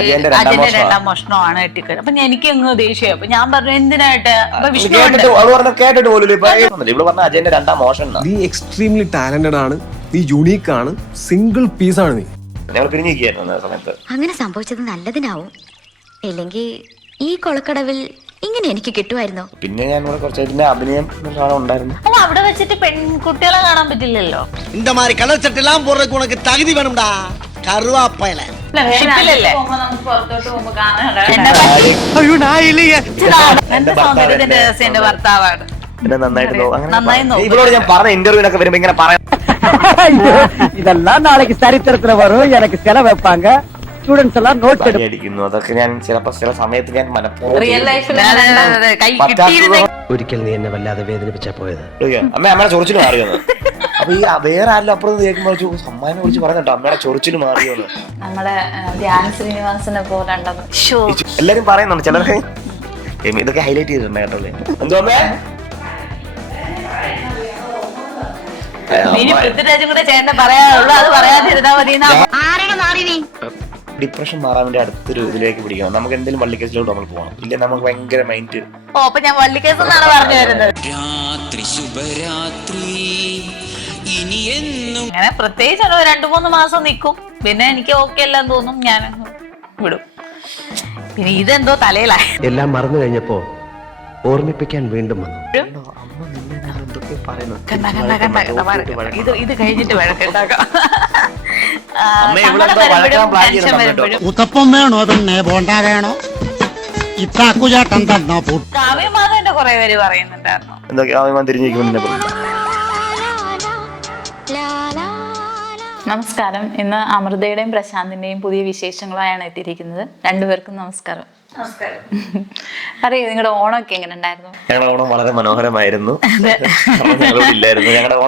അജയന്റെ രണ്ടാം മോഷണമാണ് എത്തിക്കുന്നത്. അപ്പൊ എനിക്ക് അങ്ങ് ദേഷ്യം. അപ്പൊ ഞാൻ പറഞ്ഞു എന്തിനായിട്ട് കേട്ടിട്ട് പോലും ഇവിടെ പറഞ്ഞ അജയന്റെ രണ്ടാം മോഷണം. നീ എക്സ്ട്രീംലി ടാലന്റഡ് ആണ്, നീ യുണീക്ക് ആണ്, സിംഗിൾ പീസ് ആണ് നീ. ഞങ്ങൾ പിരിഞ്ഞിരിക്കുന്നു സമയത്ത്. അങ്ങനെ സംഭവിച്ചത് നല്ലതിനാവും, ഇല്ലെങ്കിൽ ഈ കൊളക്കടവിൽ ഇങ്ങനെ എനിക്ക് കിട്ടുമായിരുന്നോ? പിന്നെ ഞാൻ കുറച്ച് അഭിനയം ഉണ്ടായിരുന്നു. അല്ല, അവിടെ വെച്ചിട്ട് പെൺകുട്ടികളെ കാണാൻ പറ്റില്ലല്ലോ. இந்த மாதிரி கலர் சட்டெல்லாம் போடுறதுக்கு உனக்கு தகுதி வேணும்டா கருவாப்பையில. എന്റെ സൗന്ദര്യത്തിന്റെ രഹസ്യം എന്റെ ഭർത്താവാണ്. എന്നെ നന്നായിട്ട് ഇവളോട് ഞാൻ പറഞ്ഞ ഇന്റർവ്യൂലൊക്കെ വരുമ്പോ ഇങ്ങനെ പറയാം, இதெல்லாம் நாளைக்கு சரித்திரத்துல வரும், எனக்கு செலவு வைப்பாங்க, സ്റ്റുഡൻസ് എല്ലാം നോട്ട് അടിക്കുന്നു. അതൊക്കെ ഞാൻ ചിലപ്പോ ചില സമയത്ത് ഞാൻ റിയൽ ലൈഫിൽ ഒരിക്കൽ നീ എന്നെ വല്ലാതെ വേദനിപ്പിച്ചാ പോയത്. അമ്മയുടെ ചൊറിച്ചിൽ മാറിയോന്ന്. അപ്പൊ ഈ വേറെ ആരെങ്കിലും അപ്പുറത്ത് കേൾക്കുമ്പോ സമ്മാനം വിളിച്ച് പറഞ്ഞിട്ടോ അമ്മയുടെ ചൊറിച്ചിൽ മാറിയോന്ന്. നമ്മളെ ധ്യാൻ ശ്രീനിവാസനെ പോലെ എല്ലാരും പറയുന്നുണ്ട്, ചിലർക്ക് ഇതൊക്കെ ഹൈലൈറ്റ് ചെയ്തിട്ടുണ്ട് കേട്ടോ. എന്തോ പൃഥ്വിരാജും കൂടെ ചേട്ടൻ പറയാനുള്ളൂ, അത് പറയാതിരുന്നാ മതി. ഡിപ്രഷൻ മാറാൻ വേണ്ടി അടുത്തൊരു ഇതിലേക്ക് പിടിക്കണം. നമുക്ക് എന്തെങ്കിലും വള്ളിക്കേസിലോട്ട് നമ്മൾ പോകണം, ഇല്ല നമുക്ക് ഭയങ്കര മൈൻഡ്. ഓ, അപ്പൊ ഞാൻ വള്ളിക്കേസ് എന്നാണ് പറഞ്ഞു വരുന്നത്. അങ്ങനെ പ്രത്യേകിച്ച് 2-3 മാസം നിൽക്കും, പിന്നെ എനിക്ക് ഓക്കെ എല്ലാം തോന്നും, ഞാൻ വിടും. പിന്നെ ഇതെന്തോ തലയിലായി എല്ലാം മറന്നു കഴിഞ്ഞപ്പോ ഓർമ്മിപ്പിക്കാൻ വീണ്ടും വന്നു. ഇത് കഴിഞ്ഞിട്ട് വഴക്കുണ്ടാക്കാം. ഉത്തപ്പം വേണോ, പിന്നെ ബോണ്ട വേണോ, ഇത്താക്കുചാട്ടം തന്നോ. കാവ്യമാധവൻ എന്റെ കുറെ പേര് പറയുന്നുണ്ടായിരുന്നു. എന്തൊക്കെ തിരിഞ്ഞിരിക്കുന്നു. നമസ്കാരം. ഇന്ന് അമൃതയുടെയും പ്രശാന്തിന്റെയും പുതിയ വിശേഷങ്ങളുമായാണ് എത്തിയിരിക്കുന്നത്. രണ്ടുപേർക്കും നമസ്കാരം. അറിയോ, നിങ്ങളുടെ ഓണമൊക്കെ എങ്ങനെ ഉണ്ടായിരുന്നു? ഞങ്ങളുടെ ഓണം വളരെ മനോഹരമായിരുന്നു.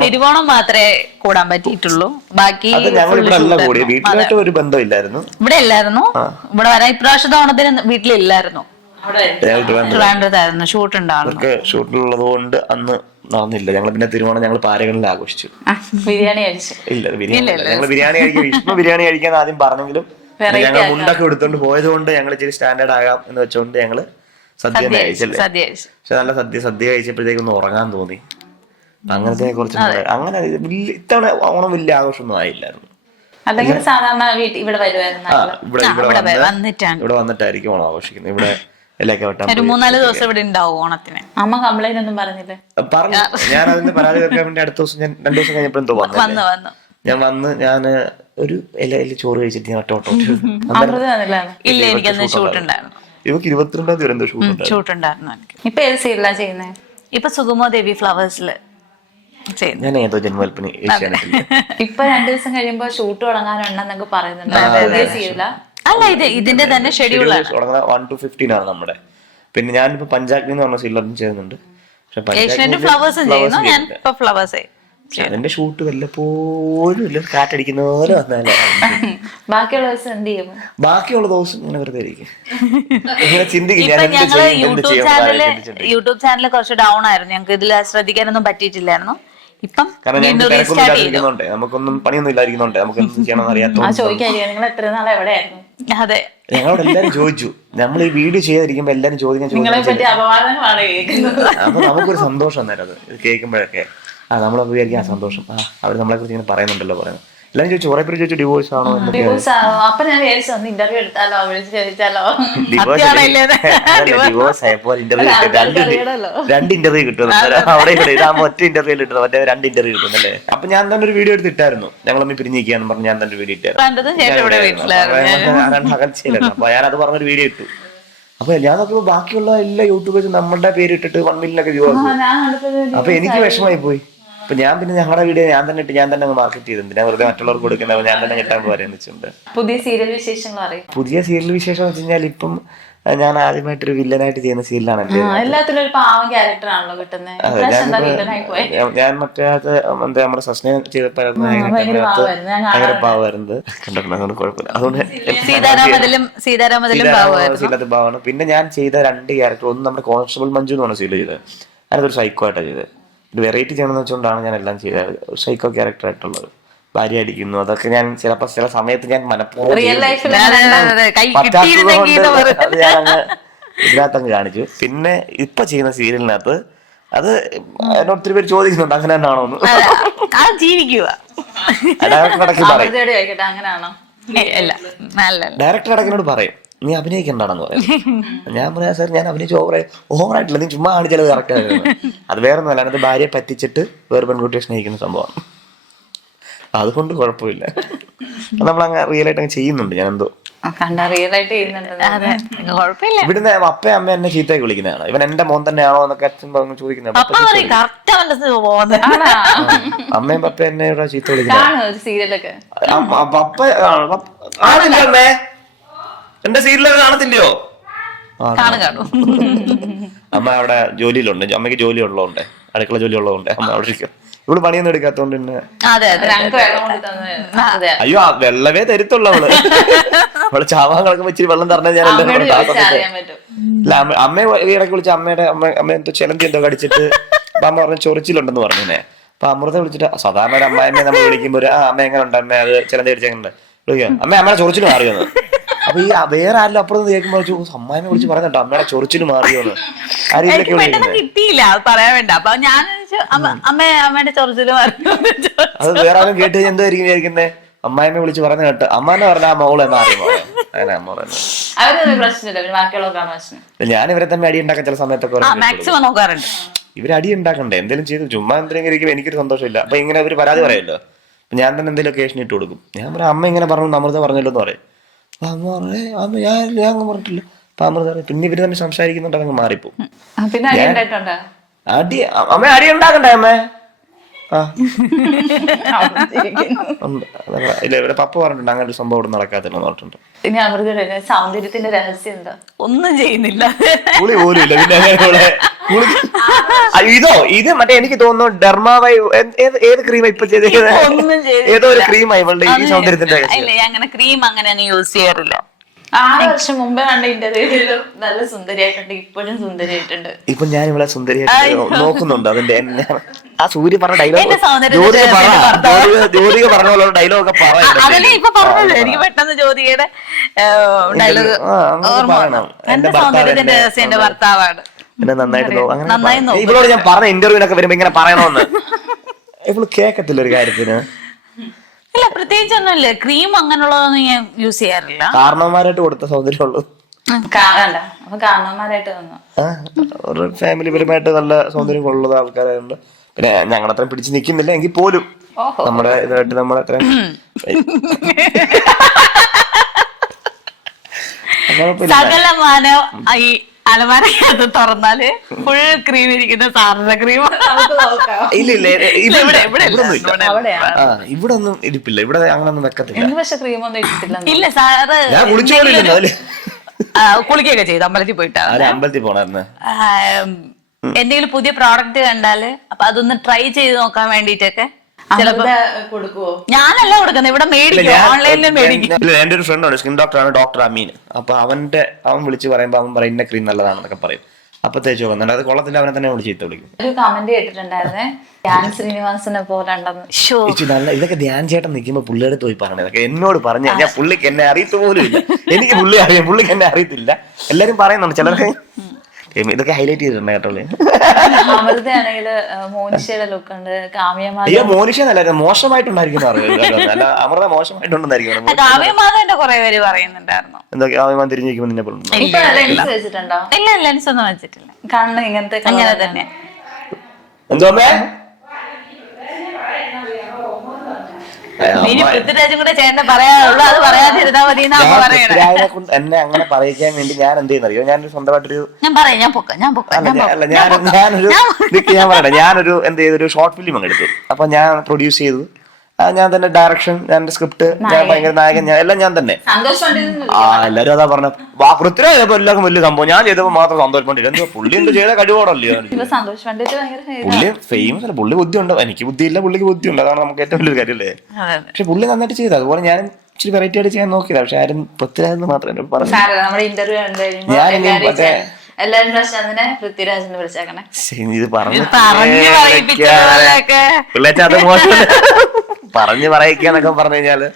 തിരുവോണം മാത്രമേ കൂടാൻ പറ്റിയിട്ടുള്ളൂ, ബാക്കി വീട്ടിലായിട്ട് ഒരു ബന്ധമില്ലായിരുന്നു. ഇവിടെ ഇല്ലായിരുന്നു, ഇവിടെ വരാൻ ഇപ്രാവശ്യത്തെ ഓണത്തിന് വീട്ടിലില്ലായിരുന്നു, ട്രിവാൻഡ്രത്തായിരുന്നു ഷൂട്ട് ഉണ്ടായിരുന്നു. ഷൂട്ടിലുള്ളത് കൊണ്ട് അന്ന് നടന്നില്ല. ഞങ്ങൾ പിന്നെ തിരുവോണം ഞങ്ങൾ പാരകളിൽ ആഘോഷിച്ചു. ബിരിയാണി കഴിച്ചു. ഇല്ല, ഞങ്ങൾ ബിരിയാണി കഴിക്കും. വിഷ്ണു ബിരിയാണി കഴിക്കാൻ ആദ്യം പറഞ്ഞെങ്കിലും ഞങ്ങൾ മുണ്ടൊക്കെ എടുത്തോണ്ട് പോയത് കൊണ്ട് ഞങ്ങൾ ഇച്ചിരി സ്റ്റാൻഡേർഡ് ആകാം എന്ന് വെച്ചോണ്ട് ഞങ്ങള് സദ്യ കഴിച്ചല്ലേ. പക്ഷെ നല്ല സദ്യ കഴിച്ചപ്പോഴത്തേക്കൊന്ന് ഉറങ്ങാൻ തോന്നി. അങ്ങനത്തെ കുറച്ച് അങ്ങനെ ഇത്തവണ ഓണം വലിയ ആഘോഷമൊന്നും ആയില്ലായിരുന്നു. ഇവിടെ വന്നിട്ടായിരിക്കും ഓണം ആഘോഷിക്കുന്നത്. ഇവിടെ ഒരു 3-4 ദിവസം ഇവിടെ ഉണ്ടാവും ഓണത്തിന്. അമ്മ കംപ്ലൈന്റ് ഒന്നും പറഞ്ഞില്ലേ? പറഞ്ഞു. ഞാൻ അതിന് പരാതി കേൾക്കാൻ വേണ്ടി അടുത്ത ദിവസം, ഞാൻ 2 ദിവസം കഴിഞ്ഞപ്പോ എന്തോ വന്നു. ഞാൻ ഒരു ഇല ചോറ് കഴിച്ചിട്ട് ഞാൻ ഇല്ല, എനിക്കന്ന് ഷൂട്ട് ഉണ്ടായിരുന്നു. ഇവക്ക് 22-ാം തീയതി എന്തോ ഷൂട്ട് ഉണ്ടായിരുന്നു. ഇപ്പൊ ഏത് സീരിയലാ ചെയ്യുന്നത്? ഇപ്പൊ സുഗമോ ദേവി ഫ്ലവേഴ്സില് ഞാൻ ഏതോ ജന്മകൽപ്പന. ഇപ്പൊ 2 ദിവസം കഴിയുമ്പോ ഷൂട്ട് തുടങ്ങാനുണ്ടെന്നൊക്കെ പറയുന്നുണ്ട്. അല്ല, ഇതിന്റെ തന്നെ ഷെഡ്യൂളാണ്. 1 to 15 ആണ് നമ്മുടെ. പിന്നെ ഞാനിപ്പോ പഞ്ചാഗ്നി എന്ന് പറഞ്ഞ സീരിയലും ചെയ്യുന്നുണ്ട്. അതിന്റെ ഷൂട്ട് വല്ലപ്പോഴും കാറ്റടിക്കുന്ന പോലെ വന്നാലേ. ബാക്കിയുള്ള ദിവസം എന്ത് ചെയ്യും? ബാക്കിയുള്ള ദിവസം ഇങ്ങനെ വെറുതെ ഇരിക്കും. യൂട്യൂബ് ചാനൽ കുറച്ച് ഡൗൺ ആയിരുന്നു, ഞങ്ങൾക്ക് ഇതിൽ ശ്രദ്ധിക്കാനൊന്നും പറ്റിയിട്ടില്ലായിരുന്നു. ഇപ്പം നമുക്കൊന്നും പണിയൊന്നും ഇല്ലായിരിക്കുന്നുണ്ട്, നമുക്ക് എന്ത് ചെയ്യണമെന്ന് അറിയാം. അതെ, ഞങ്ങളോട് എല്ലാരും ചോദിച്ചു. നമ്മൾ ഈ വീഡിയോ ചെയ്യാതിരിക്കുമ്പോ എല്ലാരും അപ്പൊ നമുക്കൊരു സന്തോഷം അന്നേരം അത് കേൾക്കുമ്പോഴൊക്കെ. നമ്മളെ വിചാരിക്കും ആ സന്തോഷം, അവർ നമ്മളെ കുറിച്ച് ഇങ്ങനെ പറയുന്നുണ്ടല്ലോ. പറയുന്നത് എല്ലാരും ചോദിച്ചു, കുറെ പേര് ചോദിച്ചു ഡിവോഴ്സ് ആണോ എന്നൊക്കെ. ഡിവോഴ്സ് ആയപ്പോൾ രണ്ട് ഇന്റർവ്യൂ കിട്ടും അവിടെ. ഇതാകുമ്പോ ഒറ്റ ഇന്റർവ്യൂ കിട്ടുന്നത്, മറ്റേ 2 ഇന്റർവ്യൂ കിട്ടുന്നല്ലേ. അപ്പൊ ഞാൻ തന്നെ ഒരു വീഡിയോ എടുത്തിട്ടായിരുന്നു. ഞങ്ങളമ്മ പിരിഞ്ഞിരിക്കാന്ന് പറഞ്ഞ് ഞാൻ തന്നെ വീഡിയോ ഇട്ടായിരുന്നു. അകൽച്ചയിലായിരുന്നു. അപ്പൊ ഞാനത് പറഞ്ഞൊരു വീഡിയോ ഇട്ടു. അപ്പൊ ഞാൻ നോക്കുമ്പോ ബാക്കിയുള്ള എല്ലാ യൂട്യൂബേഴ്സും നമ്മളുടെ പേര് ഇട്ടിട്ട് 1 million വ്യൂവേഴ്സ്. അപ്പൊ എനിക്ക് വിഷമായി പോയി. അപ്പൊ ഞാൻ പിന്നെ ഞങ്ങളുടെ വീഡിയോ ഞാൻ തന്നെ ഇട്ട് ഞാൻ തന്നെ മാർക്കറ്റ് ചെയ്തിട്ടുണ്ട്. ഞാൻ വെറുതെ മറ്റുള്ളവർക്ക് കൊടുക്കുന്ന ഞാൻ തന്നെ കിട്ടാൻ പോരെന്ന് വെച്ചിട്ടുണ്ട്. പുതിയ സീരിയൽ വിശേഷങ്ങൾ അറിയാം. പുതിയ സീരിയൽ വിശേഷം എന്ന് വെച്ച് കഴിഞ്ഞാൽ ഇപ്പം ഞാൻ ആദ്യമായിട്ടൊരു വില്ലനായിട്ട് ചെയ്യുന്ന സീരിയലാണ്. ഞാൻ മറ്റേ എന്താ നമ്മുടെ സസ്നേഹം ചെയ്തപ്പോഴായിരുന്നു ഭയങ്കര പാവായിരുന്നത്. കണ്ടിട്ടുണ്ട്, കുഴപ്പമില്ല. അതുകൊണ്ട് സീരിയലത്ത് പാവാണ്. പിന്നെ ഞാൻ ചെയ്ത 2 ക്യാരക്ടർ, ഒന്ന് നമ്മുടെ കോൺസ്റ്റബിൾ മഞ്ജു എന്ന് പറഞ്ഞ സീരിയൽ ചെയ്തത്. ഞാനതൊരു സൈക്കോ ആയിട്ടാണ് ചെയ്തത്. ഒരു വെറൈറ്റി ചെയ്യണമെന്ന് വെച്ചുകൊണ്ടാണ് ഞാൻ എല്ലാം ചെയ്തത്. സൈക്കോ ക്യാരക്ടർ ആയിട്ടുള്ളത്. ഭാര്യ അടിക്കുന്നു, അതൊക്കെ ഞാൻ ചിലപ്പോ ചില സമയത്ത് ഞാൻ മനഃപൂർവ്വം റിയൽ ലൈഫിൽ പറ്റാത്തത് കൊണ്ട് അത് ഞാൻ അങ്ങ് ഇതിനകത്തങ്ങ് കാണിച്ചു. പിന്നെ ഇപ്പൊ ചെയ്യുന്ന സീരിയലിനകത്ത് അത് എന്നോട് ഒത്തിരി പേര് ചോദിക്കുന്നുണ്ട് അങ്ങനെ തന്നെയാണോന്ന്. ജീവിക്കുക ഡയറക്ടർ പറയും, അങ്ങനെയാണോ? ഡയറക്ടർ ഇടയ്ക്കിനോട് പറയും നീ അഭിനയിക്കണ്ടാണെന്ന് പറയും. ഞാൻ പറയാം സാർ ഞാൻ അഭിനയിച്ച് ഓവറായിട്ടില്ല, നീ ചുമ്മാ കാണിച്ചാൽ കറക്റ്റ് ആയിരുന്നു. അത് വേറെ ഒന്നും അല്ല, അത് ഭാര്യയെ പറ്റിച്ചിട്ട് വേറെ പെൺകുട്ടിയെ സ്നേഹിക്കുന്ന സംഭവമാണ്. അതുകൊണ്ട് കുഴപ്പമില്ല, നമ്മളങ്ങ് റിയൽ ആയിട്ട് അങ്ങ് ചെയ്യുന്നുണ്ട്. ഞാൻ എന്തോ ഇവിടുന്ന് അപ്പയും അമ്മ എന്നെ ചീത്തയൊക്കെ വിളിക്കുന്നതാണ്. ഇവൻ എന്റെ മോൻ തന്നെയാണോ എന്നൊക്കെ അച്ഛൻ പറഞ്ഞു ചോദിക്കുന്നത്. അമ്മയും പപ്പ എന്നെ ഇവിടെ ചീത്ത വിളിക്കുന്നത്. പപ്പ ആണില്ല അമ്മേ, എന്റെ സീരിയലൊക്കെ കാണത്തില്ലയോ? അമ്മ അവിടെ ജോലിയിലുണ്ട്, അമ്മയ്ക്ക് ജോലി ഉള്ളതുകൊണ്ട്, അടുക്കള ജോലി ഉള്ളതുകൊണ്ട് അമ്മ അവിടെ ഇരിക്കും. ഇവിടെ പണിയൊന്നും എടുക്കാത്തോണ്ട് പിന്നെ അയ്യോ വെള്ളമേ തരുത്തുള്ളൂ അവള്. അവള് ചാവാൻ കിടക്കുമ്പോ ഇച്ചിരി വെള്ളം തരണേ ഞാൻ ഇല്ല. അമ്മയെ ഇടയ്ക്ക് വിളിച്ച അമ്മ എന്തോ ചിലന്തി എന്തോ കടിച്ചിട്ട് അപ്പൊ അമ്മ പറഞ്ഞു ചൊറിച്ചിലുണ്ടെന്ന് പറഞ്ഞേ. അപ്പൊ അമൃത വിളിച്ചിട്ട് സാധാരണ ഒരു അമ്മായിമ്മയെ നമ്മൾ വിളിക്കുമ്പോ അമ്മ എങ്ങനെ ഉണ്ട്, അമ്മ അത് ചിലന്തി കടിച്ചെങ്ങനെ വിളിക്കുക, അമ്മയുടെ ചൊറിച്ചിൽ മാറിയെന്ന്. അപ്പൊ ഈ വേറെ ആരെങ്കിലും അപ്പുറത്ത് കേൾക്കുമ്പോൾ അമ്മായിനെ വിളിച്ച് പറഞ്ഞിട്ടോ അമ്മയുടെ ചൊറിച്ചിൽ മാറിയോന്ന്. ആ രീതിയിലൊക്കെ കിട്ടിയില്ല, അത് പറയാൻ വേണ്ട. അപ്പൊ ഞാൻ അമ്മയുടെ ചൊറിച്ചിൽ അത് വേറെ ആരും കേട്ട് കഴിഞ്ഞാൽ എന്തായിരിക്കും വിചാരിക്കുന്നത്? അമ്മായിനെ വിളിച്ച് പറഞ്ഞു കേട്ട് അമ്മാനെ പറഞ്ഞ ആ മോളെ മാറി മോളെ അങ്ങനെ അമ്മ പറഞ്ഞു. ഞാൻ ഇവരെ തന്നെ അടി ഉണ്ടാക്കാൻ ചില സമയത്തൊക്കെ ഇവര് അടി ഉണ്ടാക്കണ്ടേ, എന്തെങ്കിലും ചെയ്ത് ചുമ്മാ എന്തെങ്കിലും ഇരിക്കുമ്പോൾ എനിക്കൊരു സന്തോഷമില്ല. അപ്പൊ ഇങ്ങനെ അവര് പരാതി പറയല്ലോ, അപ്പൊ ഞാൻ തന്നെ എന്തെങ്കിലും കേഷൻ ഇട്ട് കൊടുക്കും. ഞാൻ പറയാം അമ്മ ഇങ്ങനെ പറഞ്ഞു അമൃത പറഞ്ഞല്ലോ എന്ന് പറയും. അമ്മ പറഞ്ഞേ അമ്മ ഞാൻ അങ്ങ് പറഞ്ഞിട്ടില്ല. അപ്പൊ അമൃത പറയും. പിന്നെ ഇവര് തന്നെ സംസാരിക്കുന്നുണ്ട്, അതങ്ങ് മാറിപ്പോ. അടി അമ്മ അടി ഉണ്ടാക്കണ്ടേ അമ്മേ? ഇല്ല ഇവിടെ പപ്പ പറഞ്ഞിട്ടുണ്ട് അങ്ങനെ ഒരു സംഭവം ഇവിടെ നടക്കാത്തില്ല പറഞ്ഞിട്ടുണ്ട്. ഇനി അമൃതയുടെ സൗന്ദര്യത്തിന്റെ രഹസ്യം എന്താ? ഒന്നും ചെയ്യുന്നില്ല, കുളി പോലും ഇല്ല. പിന്നെ ഇതോ ഇത് മറ്റേ എനിക്ക് തോന്നുന്നു ഡെർമാവൈ ഏത് ക്രീം ഇപ്പൊ ചെയ്തേക്കുന്നത്? ഏതോ ഒരു ക്രീമായി ഇവളുടെ ഈ സൗന്ദര്യത്തിന്റെ അങ്ങനെ ക്രീം അങ്ങനെ യൂസ് ചെയ്യാറില്ല. 6 വർഷം മുമ്പേ കണ്ട ഇന്റർവ്യൂലും നല്ല സുന്ദരിയായിട്ടുണ്ട്, ഇപ്പോഴും സുന്ദരിയായിട്ടുണ്ട്. ഇപ്പൊ ഞാൻ ഇവിടെ സുന്ദരിയായിട്ട് നോക്കുന്നുണ്ട്. അതിന്റെ ആ സൂര്യ പറഞ്ഞ ഡയലോഗ് ജ്യോതിക പറഞ്ഞ പോലെ ഡയലോഗ് ഒക്കെ പറയാം. ഇപ്പൊ പറഞ്ഞത് എനിക്ക് പെട്ടെന്ന് ജ്യോതികയുടെ ഡയലോഗ് പറയണം. എന്റെ ഭർത്താവാണ്. പിന്നെ നന്നായിട്ട് ഇവളോട് ഞാൻ പറഞ്ഞ ഇന്റർവ്യൂവിനൊക്കെ വരുമ്പോ ഇങ്ങനെ പറയണമെന്ന് ഇവള് കേക്കത്തില്ല ഒരു കാര്യത്തിന്. ഇല്ല പ്രത്യേകിച്ച് ഒന്നുമില്ല, ക്രീം അങ്ങനെയുള്ളതൊന്നും ഞാൻ യൂസ് ചെയ്യാറില്ല. കാരണവന്മാരായിട്ട് കൊടുത്ത സൗന്ദര്യമുള്ളൂ. കാരണവന്മാരായിട്ട് ഒരു ഫാമിലി പരമായിട്ട് നല്ല സൗന്ദര്യം ഉള്ളത് ആൾക്കാരുണ്ട്. പിന്നെ ഞങ്ങളത്രയും പിടിച്ച് നിൽക്കുന്നില്ല എങ്കിൽ പോലും നമ്മുടെ ഇതായിട്ട് നമ്മളത്ര സകലമാനോ ഈ അലമാരക്കകത്ത് തുറന്നാല് ഫുൾ ക്രീം ഇരിക്കുന്ന സാറിന്റെ ക്രീം ഇവിടെ ഒന്നും ഇരിപ്പില്ല, ഇവിടെ അങ്ങനെ ഒന്നും വെക്കത്തില്ല. പക്ഷെ ക്രീം ഒന്നും ഇട്ടിട്ടില്ല. ഇല്ല സാറ് കുളിക്കുകയൊക്കെ ചെയ്തു അമ്പലത്തിൽ പോയിട്ട്. അമ്പലത്തിൽ പോണായിരുന്നു. എന്തെങ്കിലും പുതിയ പ്രോഡക്റ്റ് കണ്ടാല് അപ്പൊ അതൊന്ന് ട്രൈ ചെയ്ത് നോക്കാൻ വേണ്ടിട്ടൊക്കെ കൊടുക്കുവോ? ഞാനല്ല കൊടുക്കുന്നത്, ഇവിടെ മേടിക്കും, ഓൺലൈനിൽ മേടിക്കും. എന്റെ ഒരു ഫ്രണ്ട് ഉണ്ട്, സ്കിൻ ഡോക്ടറാണ്, ഡോക്ടർ അമീൻ. അപ്പൊ അവൻ വിളിച്ച് പറയുമ്പോ അവൻ പറയും ഇന്ന ക്രീം നല്ലതാണെന്നൊക്കെ പറയും. അപ്പൊ തേച്ച് നോക്കുന്നുണ്ട്, അത് കൊള്ളത്തില്ല അവനെ തന്നെ വിളിച്ച് ചീത്ത വിളിക്കും. ഒരു കമന്റ് കേട്ടിട്ടുണ്ടായിരുന്നേ ധ്യാൻ ശ്രീനിവാസനെ പോലെ നല്ല ഇതൊക്കെ ധ്യാൻ ചേട്ടൻ നിൽക്കുമ്പോ പുള്ളിയുടെ പോയി പറഞ്ഞത് ഇതൊക്കെ എന്നോട് പറഞ്ഞു കഴിഞ്ഞാൽ പുള്ളിക്ക് എന്നെ അറിയത്തു പോലും ഇല്ല. എനിക്ക് പുള്ളി അറിയാം, പുള്ളിക്ക് എന്നെ അറിയത്തില്ല. എല്ലാരും പറയുന്നുണ്ട്, ചിലർക്ക് ഇതൊക്കെ ഹൈലൈറ്റ് ചെയ്തിട്ടുണ്ട് കേട്ടോ. അയ്യോ മോനിഷ നല്ല മോശമായിട്ടുണ്ടായിരിക്കും അല്ല അമൃത മോശമായിട്ടുണ്ടെന്നായിരിക്കും. എന്താ കാവ്യമാൻ തിരിഞ്ഞിരിക്കുമ്പോ നിന്നെ എന്തോ എന്നെ അങ്ങനെ പറയിക്കാൻ വേണ്ടി ഞാൻ എന്ത് ചെയ്യുന്നറിയോ, ഞാനൊരു സ്വന്തമായിട്ടൊരു ഞാനൊരു എന്ത് ചെയ്തൊരു ഷോർട്ട് ഫിലിം അങ്ങ് എടുത്തു. അപ്പൊ ഞാൻ പ്രൊഡ്യൂസ് ചെയ്തു, ഞാൻ തന്നെ ഡയറക്ഷൻ, ഞാൻ സ്ക്രിപ്റ്റ്, ഞാൻ ഭയങ്കര നായകൻ, ഞാൻ എല്ലാം ഞാൻ തന്നെ. എല്ലാരും അതാ പറഞ്ഞ പൃഥ്വിരാജ് ചെയ്തപ്പോ എല്ലാവർക്കും വലിയ സംഭവം, ഞാൻ ചെയ്തപ്പോ മാത്രം സന്തോഷ് പണ്ഡിറ്റ്. എന്തോ പുള്ളി എന്ത് ചെയ്ത കഴിവോടല്ലോ. പുള്ളി ഫേമസ് അല്ല, പുള്ളി ബുദ്ധിയുണ്ട്, എനിക്ക് ബുദ്ധിയില്ല, പുള്ളിക്ക് ബുദ്ധിയുണ്ട്, അതാണ് നമുക്ക് ഏറ്റവും വലിയൊരു കാര്യമല്ലേ. പക്ഷെ പുള്ളി നന്നായിട്ട് ചെയ്തു. അതുപോലെ ഞാൻ ഇച്ചിരി വെറൈറ്റി ആയിട്ട് ചെയ്യാൻ നോക്കിയതാ, പക്ഷെ ആരും പൃഥ്വിരാജ് മാത്രം എന്നോട് പറഞ്ഞു. എല്ലാരും പ്രശാന്തിനെ പൃഥ്വിരാജിനെ വിളിച്ചേക്കണേ. ഇത് പറഞ്ഞു പിള്ളേച്ച അത് മോശം. പറഞ്ഞു പറയിക്കുക എന്നൊക്കെ പറഞ്ഞു കഴിഞ്ഞാല്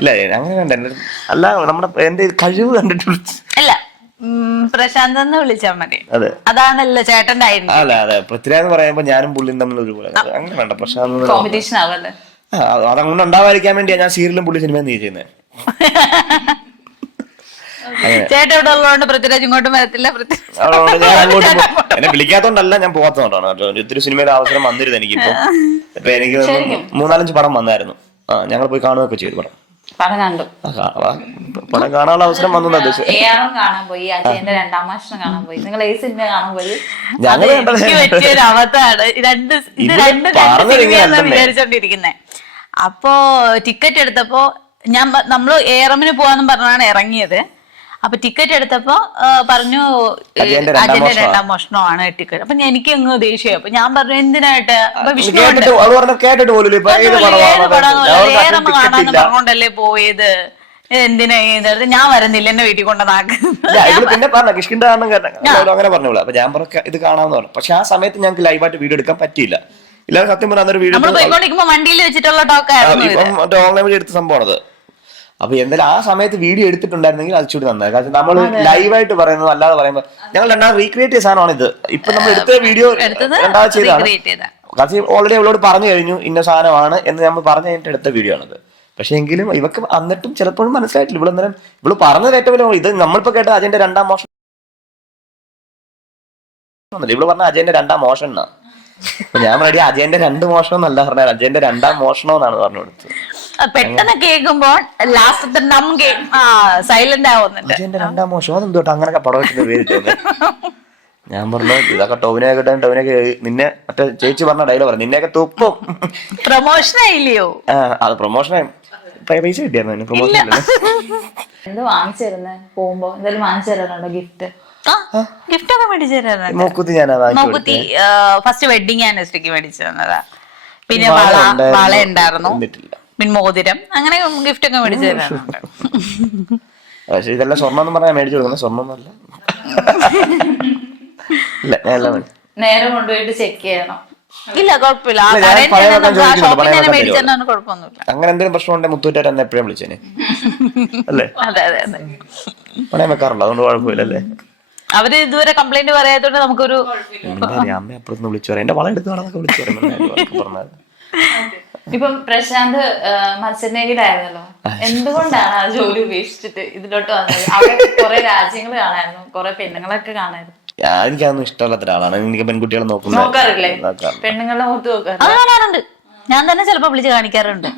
ഇല്ല അങ്ങനെ കണ്ട അല്ല നമ്മുടെ എന്റെ കഴിവ് കണ്ടിട്ട് അല്ല പ്രശാന്ത് എന്ന് വിളിച്ചാൽ മതി. അതെ അതാണല്ലോ ചേട്ടന്റെ ഐഡന്റിറ്റി. അല്ല അതെ പൃഥ്വിരാജ് എന്ന് പറയുമ്പോ ഞാനും പുള്ളിയും തമ്മിൽ ഒരുപോലെ അങ്ങനെ വേണ്ട പ്രശാന്ത് കോമ്പറ്റീഷൻ ആവല്ലേ. അതങ്ങനെ ഉണ്ടാവാതിരിക്കാൻ വേണ്ടിയാ ഞാൻ സീരിയലും പുള്ളി സിനിമയും നീ ചെയ്യുന്നത്. ചേട്ടൻ ഇവിടെ ഉള്ളതുകൊണ്ട് പൃഥ്വിരാജ് ഇങ്ങോട്ടും വരത്തില്ല. ഞാൻ അങ്ങോട്ട് എന്നെ വിളിക്കാത്തോണ്ടല്ല ഞാൻ പോകാത്തോണ്ടാണ് കേട്ടോ. ഒത്തിരി സിനിമയുടെ അവസരം വന്നിരുന്നു എനിക്കിപ്പോ. ഇപ്പൊ എനിക്ക് 3-4 പടം വന്നായിരുന്നു. ഞങ്ങൾ പോയി കാണുകയൊക്കെ ചെയ്തു പടം. പടം കണ്ടു. പടം കാണാനുള്ള അവസരം വന്നു. കാണാൻ പോയി, അജയന്റെ 2ാം വർഷം കാണാൻ പോയി. നിങ്ങൾ ഏത് സിനിമ കാണാൻ പോയി? ഞങ്ങള് പറ്റിയൊരു അവതാണ്. രണ്ട് വിചാരിച്ചോണ്ടിരിക്കുന്നേ. അപ്പോ ടിക്കറ്റ് എടുത്തപ്പോ നമ്മള് ഏറമിന് പോവാന്നും പറഞ്ഞാണ് ഇറങ്ങിയത്. അപ്പൊ ടിക്കറ്റ് എടുത്തപ്പോ പറഞ്ഞു അജയന്റെ 2ാം മോഷണമാണ് ടിക്കറ്റ്. അപ്പൊ എനിക്ക് അങ്ങ് ദേഷ്യം. അപ്പൊ ഞാൻ പറഞ്ഞു എന്തിനായിട്ട് വിഷ്ണു ഏറമ്മ കാണാന്ന് പറഞ്ഞോണ്ടല്ലേ പോയത്, എന്തിനാ ഞാൻ വരുന്നില്ല എന്നെ വീട്ടിൽ കൊണ്ടുവന്നാക്കുന്നത്. പിന്നെ പറഞ്ഞു കിഷ്കിന്റെ അങ്ങനെ പറഞ്ഞോളൂ. അപ്പൊ ഞാൻ പറഞ്ഞ ഇത് കാണാമെന്ന് പറഞ്ഞു. പക്ഷെ ആ സമയത്ത് ഞങ്ങൾക്ക് ലൈവായിട്ട് വീഡിയോ എടുക്കാൻ പറ്റിയില്ല. ഇല്ലാതെ സത്യം പറഞ്ഞ വീഡിയോ വണ്ടിയിൽ വെച്ചിട്ടുള്ള ടോക്കായിരുന്നു. മറ്റേ ഓൺലൈൻ വഴി എടുത്ത സംഭവമാണത്. അപ്പൊ എന്തായാലും ആ സമയത്ത് വീഡിയോ എടുത്തിട്ടുണ്ടായിരുന്നെങ്കിൽ അത് ചൂടി നന്നായി. കാരണം നമ്മൾ ലൈവായിട്ട് പറയുന്നത് അല്ലാതെ പറയുമ്പോൾ ഞങ്ങൾ രണ്ടാമത് റീക്രിയേറ്റ് ചെയ്ത സാധനമാണ് ഇത്. ഇപ്പൊ നമ്മൾ എടുത്ത വീഡിയോ രണ്ടാമത് ചെയ്തതാണ്. കാരണം ഓൾറെഡി അവളോട് പറഞ്ഞു കഴിഞ്ഞു ഇന്ന സാധനമാണ് എന്ന് നമ്മൾ പറഞ്ഞു കഴിഞ്ഞിട്ട് എടുത്ത വീഡിയോ ആണിത്. പക്ഷെ എങ്കിലും ഇവക്ക് എന്നിട്ടും ചിലപ്പോഴും മനസ്സിലായിട്ടില്ല. ഇവള് പറഞ്ഞത് ഏറ്റവും ഇത് നമ്മളിപ്പോ കേട്ട അജയന്റെ 2ാം മോഷൻ. ഇവള് പറഞ്ഞ അജയന്റെ 2ാം മോഷൻ എന്നാ. അപ്പൊ ഞാൻ റെഡി അജയന്റെ 2 മോഷണം എന്നല്ല പറഞ്ഞത്, അജയന്റെ 2ാം മോഷണം എന്നാണ് പറഞ്ഞു കൊടുത്തത്. പെട്ടെന്ന് കേൾക്കുമ്പോൾ ലാസ്റ്റത്തെ സൈലന്റ് ആവുന്നുണ്ട്. അജയന്റെ 2ാം മോഷണം അതെന്തോട്ടെ അങ്ങനൊക്കെ പടവത്തിന്റെ പേര് തോന്നുന്നു. ഞാൻ പറഞ്ഞു ഇതൊക്കെ ടോവിനൊക്കെ ടോവിനൊക്കെ നിന്നെ മറ്റേ ചേച്ചി പറഞ്ഞ ഡയലോഗ് പറഞ്ഞു നിന്നെയൊക്കെ തുപ്പും. പ്രൊമോഷൻ ആയില്ലയോ? അത് പ്രൊമോഷൻ പൈസ കിട്ടിയായിരുന്നു. പ്രൊമോഷൻ എന്ത് വാങ്ങിച്ചിരുന്നേ പോകുമ്പോ? എന്തായാലും വാങ്ങിച്ചു തരാറുണ്ടോ ഗിഫ്റ്റ്? ഗിഫ്റ്റ് ഒക്കെ മേടിച്ചു തരാറുണ്ട്. മൂക്കുത്തി ഫസ്റ്റ് വെഡിങ് ആനിവേഴ്സറിക്ക് മേടിച്ചു തന്നതാ. പിന്നെ വള ഉണ്ടായിരുന്നു, പിന്നെ മോതിരം, അങ്ങനെ ഗിഫ്റ്റ് ഒക്കെ മേടിച്ചു തരാറുണ്ട്. പക്ഷെ ഇതെല്ലാം സ്വർണ്ണം എന്ന് പറഞ്ഞാൽ മേടിച്ചു കൊടുക്കുന്നത്. സ്വർണ്ണമൊന്നുമല്ല. നേരെ കൊണ്ടുപോയിട്ട് ചെക്ക് ചെയ്യണം. ഇല്ല കുഴപ്പമില്ല, അങ്ങനെ എന്തെങ്കിലും പ്രശ്നം ഉണ്ടെങ്കിൽ മുത്തൂറ്റാർ എന്നെ എപ്പോഴും വിളിച്ചേനെ അല്ലേ? പണയം വെക്കാറുണ്ട്, അതുകൊണ്ട് കുഴപ്പമില്ലല്ലേ. അവര് ഇതുവരെ കംപ്ലൈന്റ് പറയാത്തോണ്ട് നമുക്കൊരു അമ്മ അപ്പുറത്ത് വിളിച്ചു പറയാം എന്റെ വള എടുത്ത് കാണാന്നൊക്കെ വിളിച്ചു പറഞ്ഞത്. ഇപ്പം പ്രശാന്ത് മത്സ്യമേഖലയായിരുന്നല്ലോ, എന്തുകൊണ്ടാണ് ആ ജോലി ഉപേക്ഷിച്ചിട്ട് ഇതിലോട്ട് വന്നത്? അവിടെ കുറെ രാജ്യങ്ങൾ കാണായിരുന്നു, കുറെ പെണ്ണുങ്ങളൊക്കെ കാണായിരുന്നു. എനിക്കതൊന്നും ഇഷ്ടമല്ലാത്ത ഒരാളാണ്. എനിക്ക് പെൺകുട്ടികളെ നോക്കാറില്ലേ? പെണ്ണുങ്ങളെ മുഖത്ത് നോക്കാറുണ്ട്. ഞാൻ തന്നെ ചിലപ്പോ വിളിച്ച് കാണിക്കാറുണ്ട്.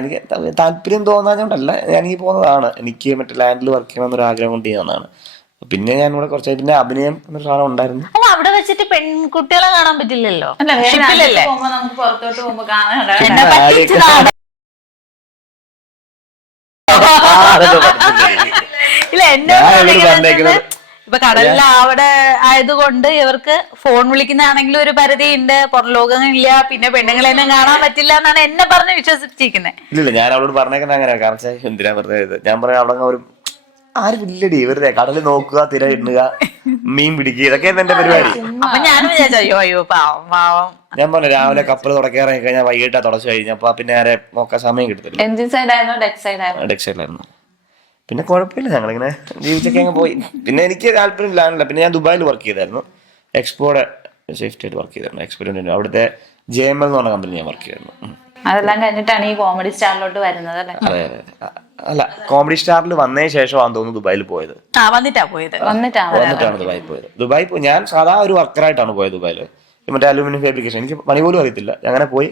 എനിക്ക് താല്പര്യം തോന്നാഞ്ഞോണ്ടല്ല ഞാൻ ഈ പോകുന്നതാണ്. എനിക്ക് മറ്റേ ലാൻഡിൽ വർക്ക് ചെയ്യണമെന്നൊരു ആഗ്രഹം കൊണ്ട് ചെയ്യുന്നതാണ്. പിന്നെ ഞാൻ ഇവിടെ കുറച്ച് പിന്നെ അഭിനയം എന്നൊരു സാധനം ഉണ്ടായിരുന്നു. അല്ല അവിടെ വെച്ചിട്ട് പെൺകുട്ടികളെ കാണാൻ പറ്റില്ലല്ലോ. പുറത്തോട്ട് പോകുമ്പോ ഇല്ല എന്നെ ഇപ്പൊ കടലിൽ അവിടെ ആയതുകൊണ്ട് ഇവർക്ക് ഫോൺ വിളിക്കുന്നതാണെങ്കിലും ഒരു പരിധിയുണ്ട്, പുറലോകങ്ങളില്ല, പിന്നെ പെണ്ണുങ്ങളെ കാണാൻ പറ്റില്ല എന്നാണ് എന്നെ പറഞ്ഞ് വിശ്വസിച്ചിരിക്കുന്നത്. ഇല്ല ഞാൻ അവളോട് പറഞ്ഞേക്കുന്നത് അങ്ങനെ. കാരണം എന്തിനാ വെറുതെ ഞാൻ പറയാം അവിടെ ഒരു ആരും ഇല്ലടി, വെറുതെ കടല് നോക്കുക, തിര ഇടുക, മീൻ പിടിക്കുക, ഇതൊക്കെയാണ് എന്റെ പരിപാടി. അപ്പൊ ഞാൻ വിചാരിച്ചോ പാവം. ഞാൻ പറഞ്ഞു രാവിലെ കപ്പൽ തുടക്കാറായി കഴിഞ്ഞാൽ വൈകിട്ടാ തുടച്ചു കഴിഞ്ഞപ്പോ പിന്നെ ആരെ നോക്കാൻ സമയം കിട്ടത്തില്ല. എൻജിൻ സൈഡായിരുന്നോ ഡെക്ക് സൈഡിലായിരുന്നു. പിന്നെ കുഴപ്പമില്ല, ഞങ്ങളിങ്ങനെ ജീവിച്ചൊക്കെ അങ്ങ് പോയി. പിന്നെ എനിക്ക് താല്പര്യം ഇല്ലാന്നില്ല. പിന്നെ ഞാൻ ദുബായിൽ വർക്ക് ചെയ്തായിരുന്നു, എക്സ്പോയുടെ സേഫ്റ്റി ആയിട്ട് വർക്ക് ചെയ്തായിരുന്നു. എക്സ്പീരിയൻസ് അവിടുത്തെ JML എന്ന് പറഞ്ഞ കമ്പനി ഞാൻ വർക്ക് ചെയ്തായിരുന്നു. അതെല്ലാം കഴിഞ്ഞിട്ടാണ് ഈ കോമഡി സ്റ്റാറിലോട്ട് വരുന്നത് അല്ലേ? അതെ അല്ല, കോമഡി സ്റ്റാറിൽ വന്നതിന് ശേഷമാണ് തോന്നുന്നു ദുബായിൽ പോയത്. വന്നിട്ടാണ് ദുബായിൽ പോയത്. ദുബായി പോയി ഞാൻ സാധാ ഒരു വർക്കറായിട്ടാണ് പോയത് ദുബായിൽ. മറ്റേ അലൂമിനിയം ഫാബ്രിക്കേഷൻ, എനിക്ക് പണി പോലും അറിയത്തില്ല. അങ്ങനെ പോയി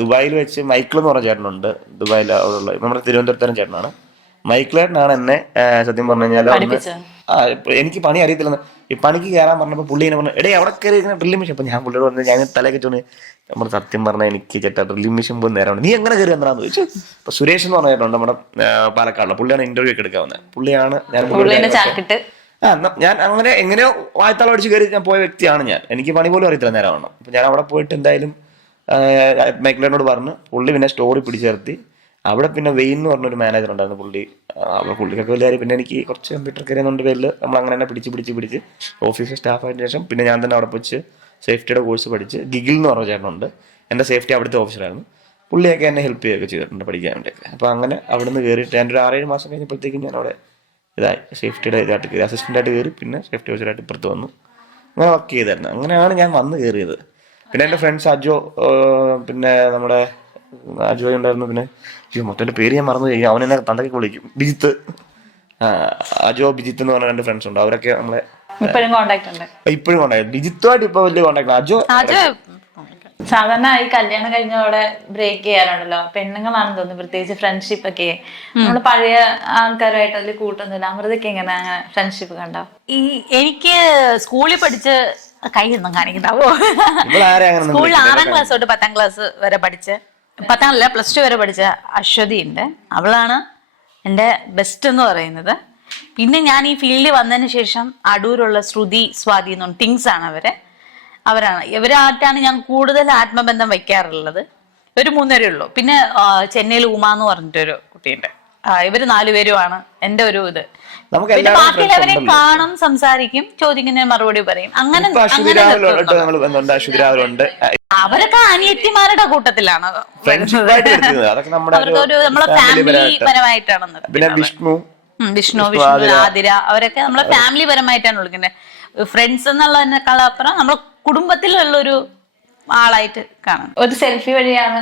ദുബായിൽ വെച്ച് മൈക്കിൾ എന്ന് പറഞ്ഞ ചേട്ടനുണ്ട് ദുബായിൽ, അവിടെ നമ്മുടെ തിരുവനന്തപുരത്തരം ചേട്ടനാണ്. മൈക്കിളേട്ടനാണ് എന്നെ സത്യം പറഞ്ഞു കഴിഞ്ഞാൽ എനിക്ക് പണി അറിയത്തില്ലെന്ന് ഈ പണിക്ക് കയറാൻ പറഞ്ഞപ്പോൾ പുള്ളി എന്നെ പറഞ്ഞു എടേ അവിടെ കയറി ഡ്രില്ലിംഗ് മെഷീൻ. അപ്പൊ ഞാൻ പുള്ളിയോട് പറഞ്ഞു ഞാൻ തലയൊക്കെ ചോദിച്ചു നമ്മൾ സത്യം പറഞ്ഞാൽ എനിക്ക് ചേട്ടാ ഡ്രില്ലിംഗ് മെഷീൻ പോയി നേരമാണ്, നീ എങ്ങനെ കയറി എന്താണെന്ന് ചോദിച്ചു. അപ്പൊ സുരേഷ് എന്ന് പറഞ്ഞിട്ടുണ്ട് നമ്മുടെ പാലക്കാടുള്ള പുള്ളിയാണ് ഇന്റർവ്യൂ ഒക്കെ എടുക്കാൻ വന്നത്. പുള്ളിയാണ് ഞാൻ അങ്ങനെ എങ്ങനെയോ വായത്താളം അടിച്ച് കയറി ഞാൻ പോയ വ്യക്തിയാണ് ഞാൻ. എനിക്ക് പണി പോലും അറിയത്തില്ല നേരമാണ്. അപ്പൊ ഞാൻ അവിടെ പോയിട്ട് എന്തായാലും മൈക്കിളിനോട് പറഞ്ഞു. പുള്ളി പിന്നെ സ്റ്റോറി പിടിച്ചേർത്തി. അവിടെ പിന്നെ വെയിൻ എന്ന് പറഞ്ഞൊരു മാനേജർ ഉണ്ടായിരുന്നു. പുള്ളിക്കൊക്കെ വലിയ. പിന്നെ എനിക്ക് കുറച്ച് കമ്പ്യൂട്ടർ കയറിയെന്നുണ്ട് പേരിൽ നമ്മൾ അങ്ങനെ തന്നെ പിടിച്ച് ഓഫീസ് സ്റ്റാഫ് ആയതിനു ശേഷം പിന്നെ ഞാൻ തന്നെ അവിടെ വെച്ച് സേഫ്റ്റിയുടെ കോഴ്സ് പഠിച്ച് ഗിഗിൽ എന്ന് പറഞ്ഞ ചേട്ടനുണ്ട്, എൻ്റെ സേഫ്റ്റി അവിടുത്തെ ഓഫീസറായിരുന്നു. പുള്ളിയൊക്കെ എന്നെ ഹെൽപ്പ് ചെയ്യുകയൊക്കെ ചെയ്തിട്ടുണ്ട് പഠിക്കാൻ വേണ്ടിയൊക്കെ. അപ്പോൾ അങ്ങനെ അവിടെ നിന്ന് കയറിയിട്ട് ഞാൻ ഒരു 6-7 മാസം കഴിഞ്ഞപ്പോഴത്തേക്കും ഞാൻ അവിടെ ഇതായി സേഫ്റ്റിയുടെ ഇതായിട്ട് കയറി, അസിസ്റ്റൻ്റായിട്ട് കയറി, പിന്നെ സേഫ്റ്റി ഓഫീസറായിട്ട് ഇപ്പുറത്ത് വന്നു. അങ്ങനെ വർക്ക് ചെയ്തായിരുന്നു. അങ്ങനെയാണ് ഞാൻ വന്ന് കയറിയത്. പിന്നെ എൻ്റെ ഫ്രണ്ട്സ് അജോ, പിന്നെ നമ്മുടെ അജോ ഉണ്ടായിരുന്നു, പിന്നെ മൊത്തം പേര് ഞാൻ മറന്നു കഴിഞ്ഞാൽ അവനെന്നെ തന്തയ്ക്ക് വിളിക്കും, ബിജിത്ത്, അജോ ബിജിത്ത് എന്ന് പറഞ്ഞ 2 ഫ്രണ്ട്സ് ഉണ്ട്. അവരൊക്കെ നമ്മളെ ഇപ്പോഴും കോണ്ടാക്ട്. ബിജിത്തുമായിട്ട് ഇപ്പൊ വലിയ കോണ്ടാക്ട്. അജോ സാധാരണ ഈ കല്യാണം കഴിഞ്ഞോടെ ബ്രേക്ക് ചെയ്യാറുണ്ടല്ലോ പെണ്ണുങ്ങളാണെന്ന് തോന്നുന്നു, പ്രത്യേകിച്ച് ഫ്രണ്ട്ഷിപ്പ് ഒക്കെ. നമ്മള് പഴയ ആൾക്കാരുമായിട്ട് വലിയ കൂട്ടൊന്നുമില്ല. അമൃതയ്ക്ക് എങ്ങനെ അങ്ങനെ ഫ്രണ്ട്ഷിപ്പ് കണ്ടോ? എനിക്ക് സ്കൂളിൽ പഠിച്ച് കൈയൊന്നും കാണിക്കുന്നാവോ? സ്കൂളിൽ 6ാം ക്ലാസ് തൊട്ട് 10ാം ക്ലാസ് വരെ പഠിച്ച്, 10ാം +2 വരെ പഠിച്ച അശ്വതി ഉണ്ട്. അവളാണ് എൻ്റെ ബെസ്റ്റ് എന്ന് പറയുന്നത്. പിന്നെ ഞാൻ ഈ ഫീൽഡിൽ വന്നതിന് ശേഷം അടൂരുള്ള ശ്രുതി, സ്വാതി എന്ന് ടിങ്സ് ആണ് ഇവരായിട്ടാണ് ഞാൻ കൂടുതൽ ആത്മബന്ധം വയ്ക്കാറുള്ളത്. ഒരു 3 പേരേ ഉള്ളൂ. പിന്നെ ചെന്നൈയിൽ ഉമ എന്ന് പറഞ്ഞിട്ടൊരു കുട്ടിയുണ്ട്. ഇവര് 4 പേരുമാണ് എൻ്റെ ഒരു ഇത്. പിന്നെ ബാക്കിയുള്ളവരെയും കാണും, സംസാരിക്കും, ചോദിക്കുന്നതിന് മറുപടി പറയും. അങ്ങനെ അവരൊക്കെ അനിയത്തിമാരുടെ കൂട്ടത്തിലാണ്. നമ്മളെ ഫാമിലി പരമായിട്ടാണ്. വിഷ്ണു, ആതിര, അവരൊക്കെ നമ്മളെ ഫാമിലി പരമായിട്ടാണ് വിളിക്കുന്നത്. ഫ്രണ്ട്സ് എന്നുള്ളതിനേക്കാളും അപ്പുറം നമ്മളെ കുടുംബത്തിലുള്ളൊരു ആളായിട്ട് കാണാം. ഒരു സെൽഫി വഴിയാണ്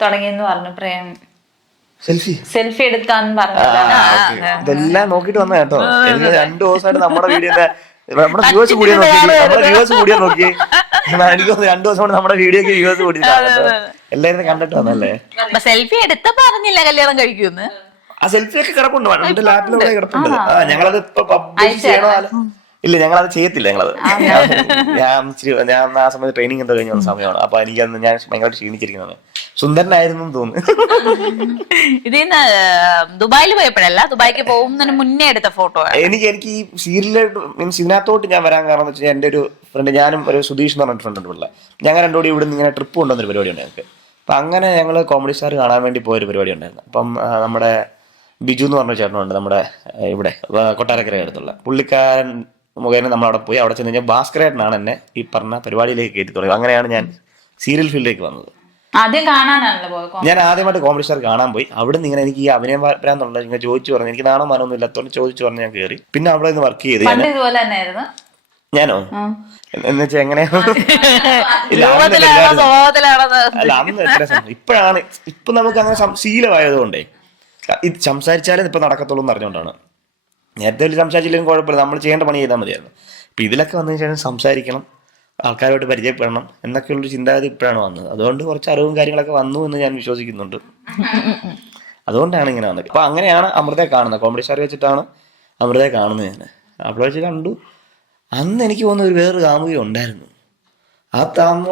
തുടങ്ങിയെന്ന് പറഞ്ഞു പ്രേം. സെൽഫി എടുക്കാന്ന് ഇതെല്ലാം നോക്കിട്ട് വന്ന കേട്ടോ. എനിക്ക് 2 ദിവസമായിട്ട് നമ്മുടെ വ്യൂസ് കൂടിയാ നോക്കി. എനിക്ക് 2 ദിവസം കൊണ്ട് നമ്മുടെ വീഡിയോക്ക് വ്യൂസ് കൂടിയിട്ടാണ്. എല്ലാരും കണ്ടിട്ട് വന്നല്ലേ. സെൽഫി എടുത്ത പറഞ്ഞില്ല കല്യാണം കഴിക്കുമെന്ന്. ആ സെൽഫി ഒക്കെ കിടപ്പുണ്ട്, എന്റെ ലാപ്പിലൂടെ കിടപ്പുണ്ട്. ഞങ്ങളത് ഇപ്പൊ പബ്ലിഷ് ചെയ്യണോ? ഇല്ല, ഞങ്ങളത് ചെയ്യത്തില്ല. ഞാൻ ആ സമയത്ത് ട്രെയിനിങ് എന്തോ കഴിഞ്ഞ സമയമാണ്. അപ്പൊ എനിക്കന്ന് ഞാൻ ഭയങ്കരമായിട്ട് ക്ഷീണിച്ചിരിക്കുന്നത്. സുന്ദരനായിരുന്നു തോന്നുന്നു. ഇതിന്ന് ദുബായിൽ പോയപ്പോഴല്ല, ദുബായിക്ക് പോകുന്നതിന് മുന്നേ എടുത്ത ഫോട്ടോ. എനിക്ക് ഈ സീരിയലായിട്ട് മീൻസ് ഇതിനകത്തോട്ട് ഞാൻ വരാൻ കാരണം എന്ന് വെച്ചാൽ എൻ്റെ ഒരു ഫ്രണ്ട്, ഞാനും ഒരു സുധീഷ് എന്ന് പറഞ്ഞ ഫ്രണ്ട് ഉണ്ട്. ഞങ്ങൾ 2 കൂടി ഇവിടുന്ന് ഇങ്ങനെ ട്രിപ്പ് കൊണ്ടുവന്നൊരു പരിപാടി ഉണ്ട് ഞങ്ങൾക്ക്. അപ്പം അങ്ങനെ ഞങ്ങൾ കോമഡി സ്റ്റാർ കാണാൻ വേണ്ടി പോയൊരു പരിപാടി ഉണ്ടായിരുന്നു. അപ്പം നമ്മുടെ ബിജു എന്ന് പറഞ്ഞ ചേട്ടനുണ്ട് നമ്മുടെ ഇവിടെ കൊട്ടാരക്കര അടുത്തുള്ള. പുള്ളിക്കാരൻ മുഖേന നമ്മളവിടെ പോയി. അവിടെ ചെന്ന് കഴിഞ്ഞാൽ ഭാസ്കരേട്ടനാണ് എന്നെ ഈ പറഞ്ഞ പരിപാടിയിലേക്ക് കയറ്റി തുടങ്ങി. അങ്ങനെയാണ് ഞാൻ സീരിയൽ ഫീൽഡിലേക്ക് വന്നത്. ഞാൻ ആദ്യമായിട്ട് കോമഡി സ്റ്റാർ കാണാൻ പോയി. അവിടെ നിന്ന് ഇങ്ങനെ എനിക്ക് ഈ അഭിനയം വരാന്നുള്ള ഇങ്ങനെ ചോദിച്ചു പറഞ്ഞു. എനിക്ക് നാണോ മാനൊന്നും ഇല്ലാത്തോണ്ട് ചോദിച്ചു പറഞ്ഞ് ഞാൻ കയറി. പിന്നെ അവിടെ നിന്ന് വർക്ക് ചെയ്ത് ഞാനോ എന്ന് വെച്ചാൽ എങ്ങനെയാ അല്ല അന്ന് എത്ര ഇപ്പോഴാണ് ഇപ്പൊ നമുക്ക് അങ്ങനെ ശീലമായതുകൊണ്ടേ ഇത് സംസാരിച്ചാലേ ഇപ്പൊ നടക്കത്തുള്ളൂ എന്ന് അറിഞ്ഞുകൊണ്ടാണ്. നേരത്തെ സംസാരിച്ചില്ലെങ്കിലും കുഴപ്പമില്ല, നമ്മൾ ചെയ്യേണ്ട പണി ചെയ്താൽ മതിയായിരുന്നു. ഇപ്പൊ ഇതിലൊക്കെ വന്നതിന് ശേഷം സംസാരിക്കണം, ആൾക്കാരുമായിട്ട് പരിചയപ്പെടണം എന്നൊക്കെയുള്ളൊരു ചിന്താഗതി ഇപ്പോഴാണ് വന്നത്. അതുകൊണ്ട് കുറച്ച് അറിവും കാര്യങ്ങളൊക്കെ വന്നു എന്ന് ഞാൻ വിശ്വസിക്കുന്നുണ്ട്. അതുകൊണ്ടാണ് ഇങ്ങനെ വന്നത്. അപ്പൊ അങ്ങനെയാണ് അമൃതയെ കാണുന്നത്. കോമഡി സ്റ്റാർ വെച്ചിട്ടാണ് അമൃതയെ കാണുന്നത്. ഞാൻ അവിടെ വെച്ച് കണ്ടു. അന്ന് എനിക്ക് തോന്നുന്ന ഒരു വേറൊരു കാമുകി ഉണ്ടായിരുന്നു. അതുണ്ടായിരുന്നു.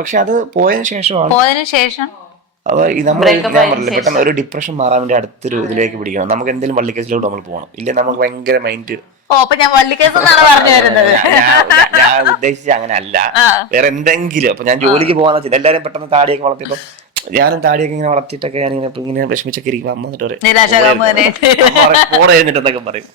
പക്ഷെ അത് പോയതിനു ശേഷം അപ്പൊ നമ്മൾ ഞാൻ പറഞ്ഞില്ല, പെട്ടെന്ന് ഒരു ഡിപ്രഷൻ മാറാൻ വേണ്ടി അടുത്തൊരു ഇതിലേക്ക് പിടിക്കണം. നമുക്ക് എന്തെങ്കിലും വള്ളിക്കേസിലോട്ട് നമ്മൾ പോകണം. ഇല്ല നമുക്ക് ഭയങ്കര മൈൻഡ് ഞാൻ ഉദ്ദേശിച്ച അങ്ങനെ അല്ല, വേറെ എന്തെങ്കിലും. അപ്പൊ ഞാൻ ജോലിക്ക് പോകാന്ന് വെച്ചാൽ എല്ലാവരും പെട്ടെന്ന് താടിയൊക്കെ വളർത്തിയപ്പോ ഞാനും താടിയൊക്കെ ഇങ്ങനെ വളർത്തിയിട്ടൊക്കെ ഞാനിങ്ങനെ വിഷമിച്ചൊക്കെ ഇരിക്കും. അമ്മ എന്നിട്ട് പറയും.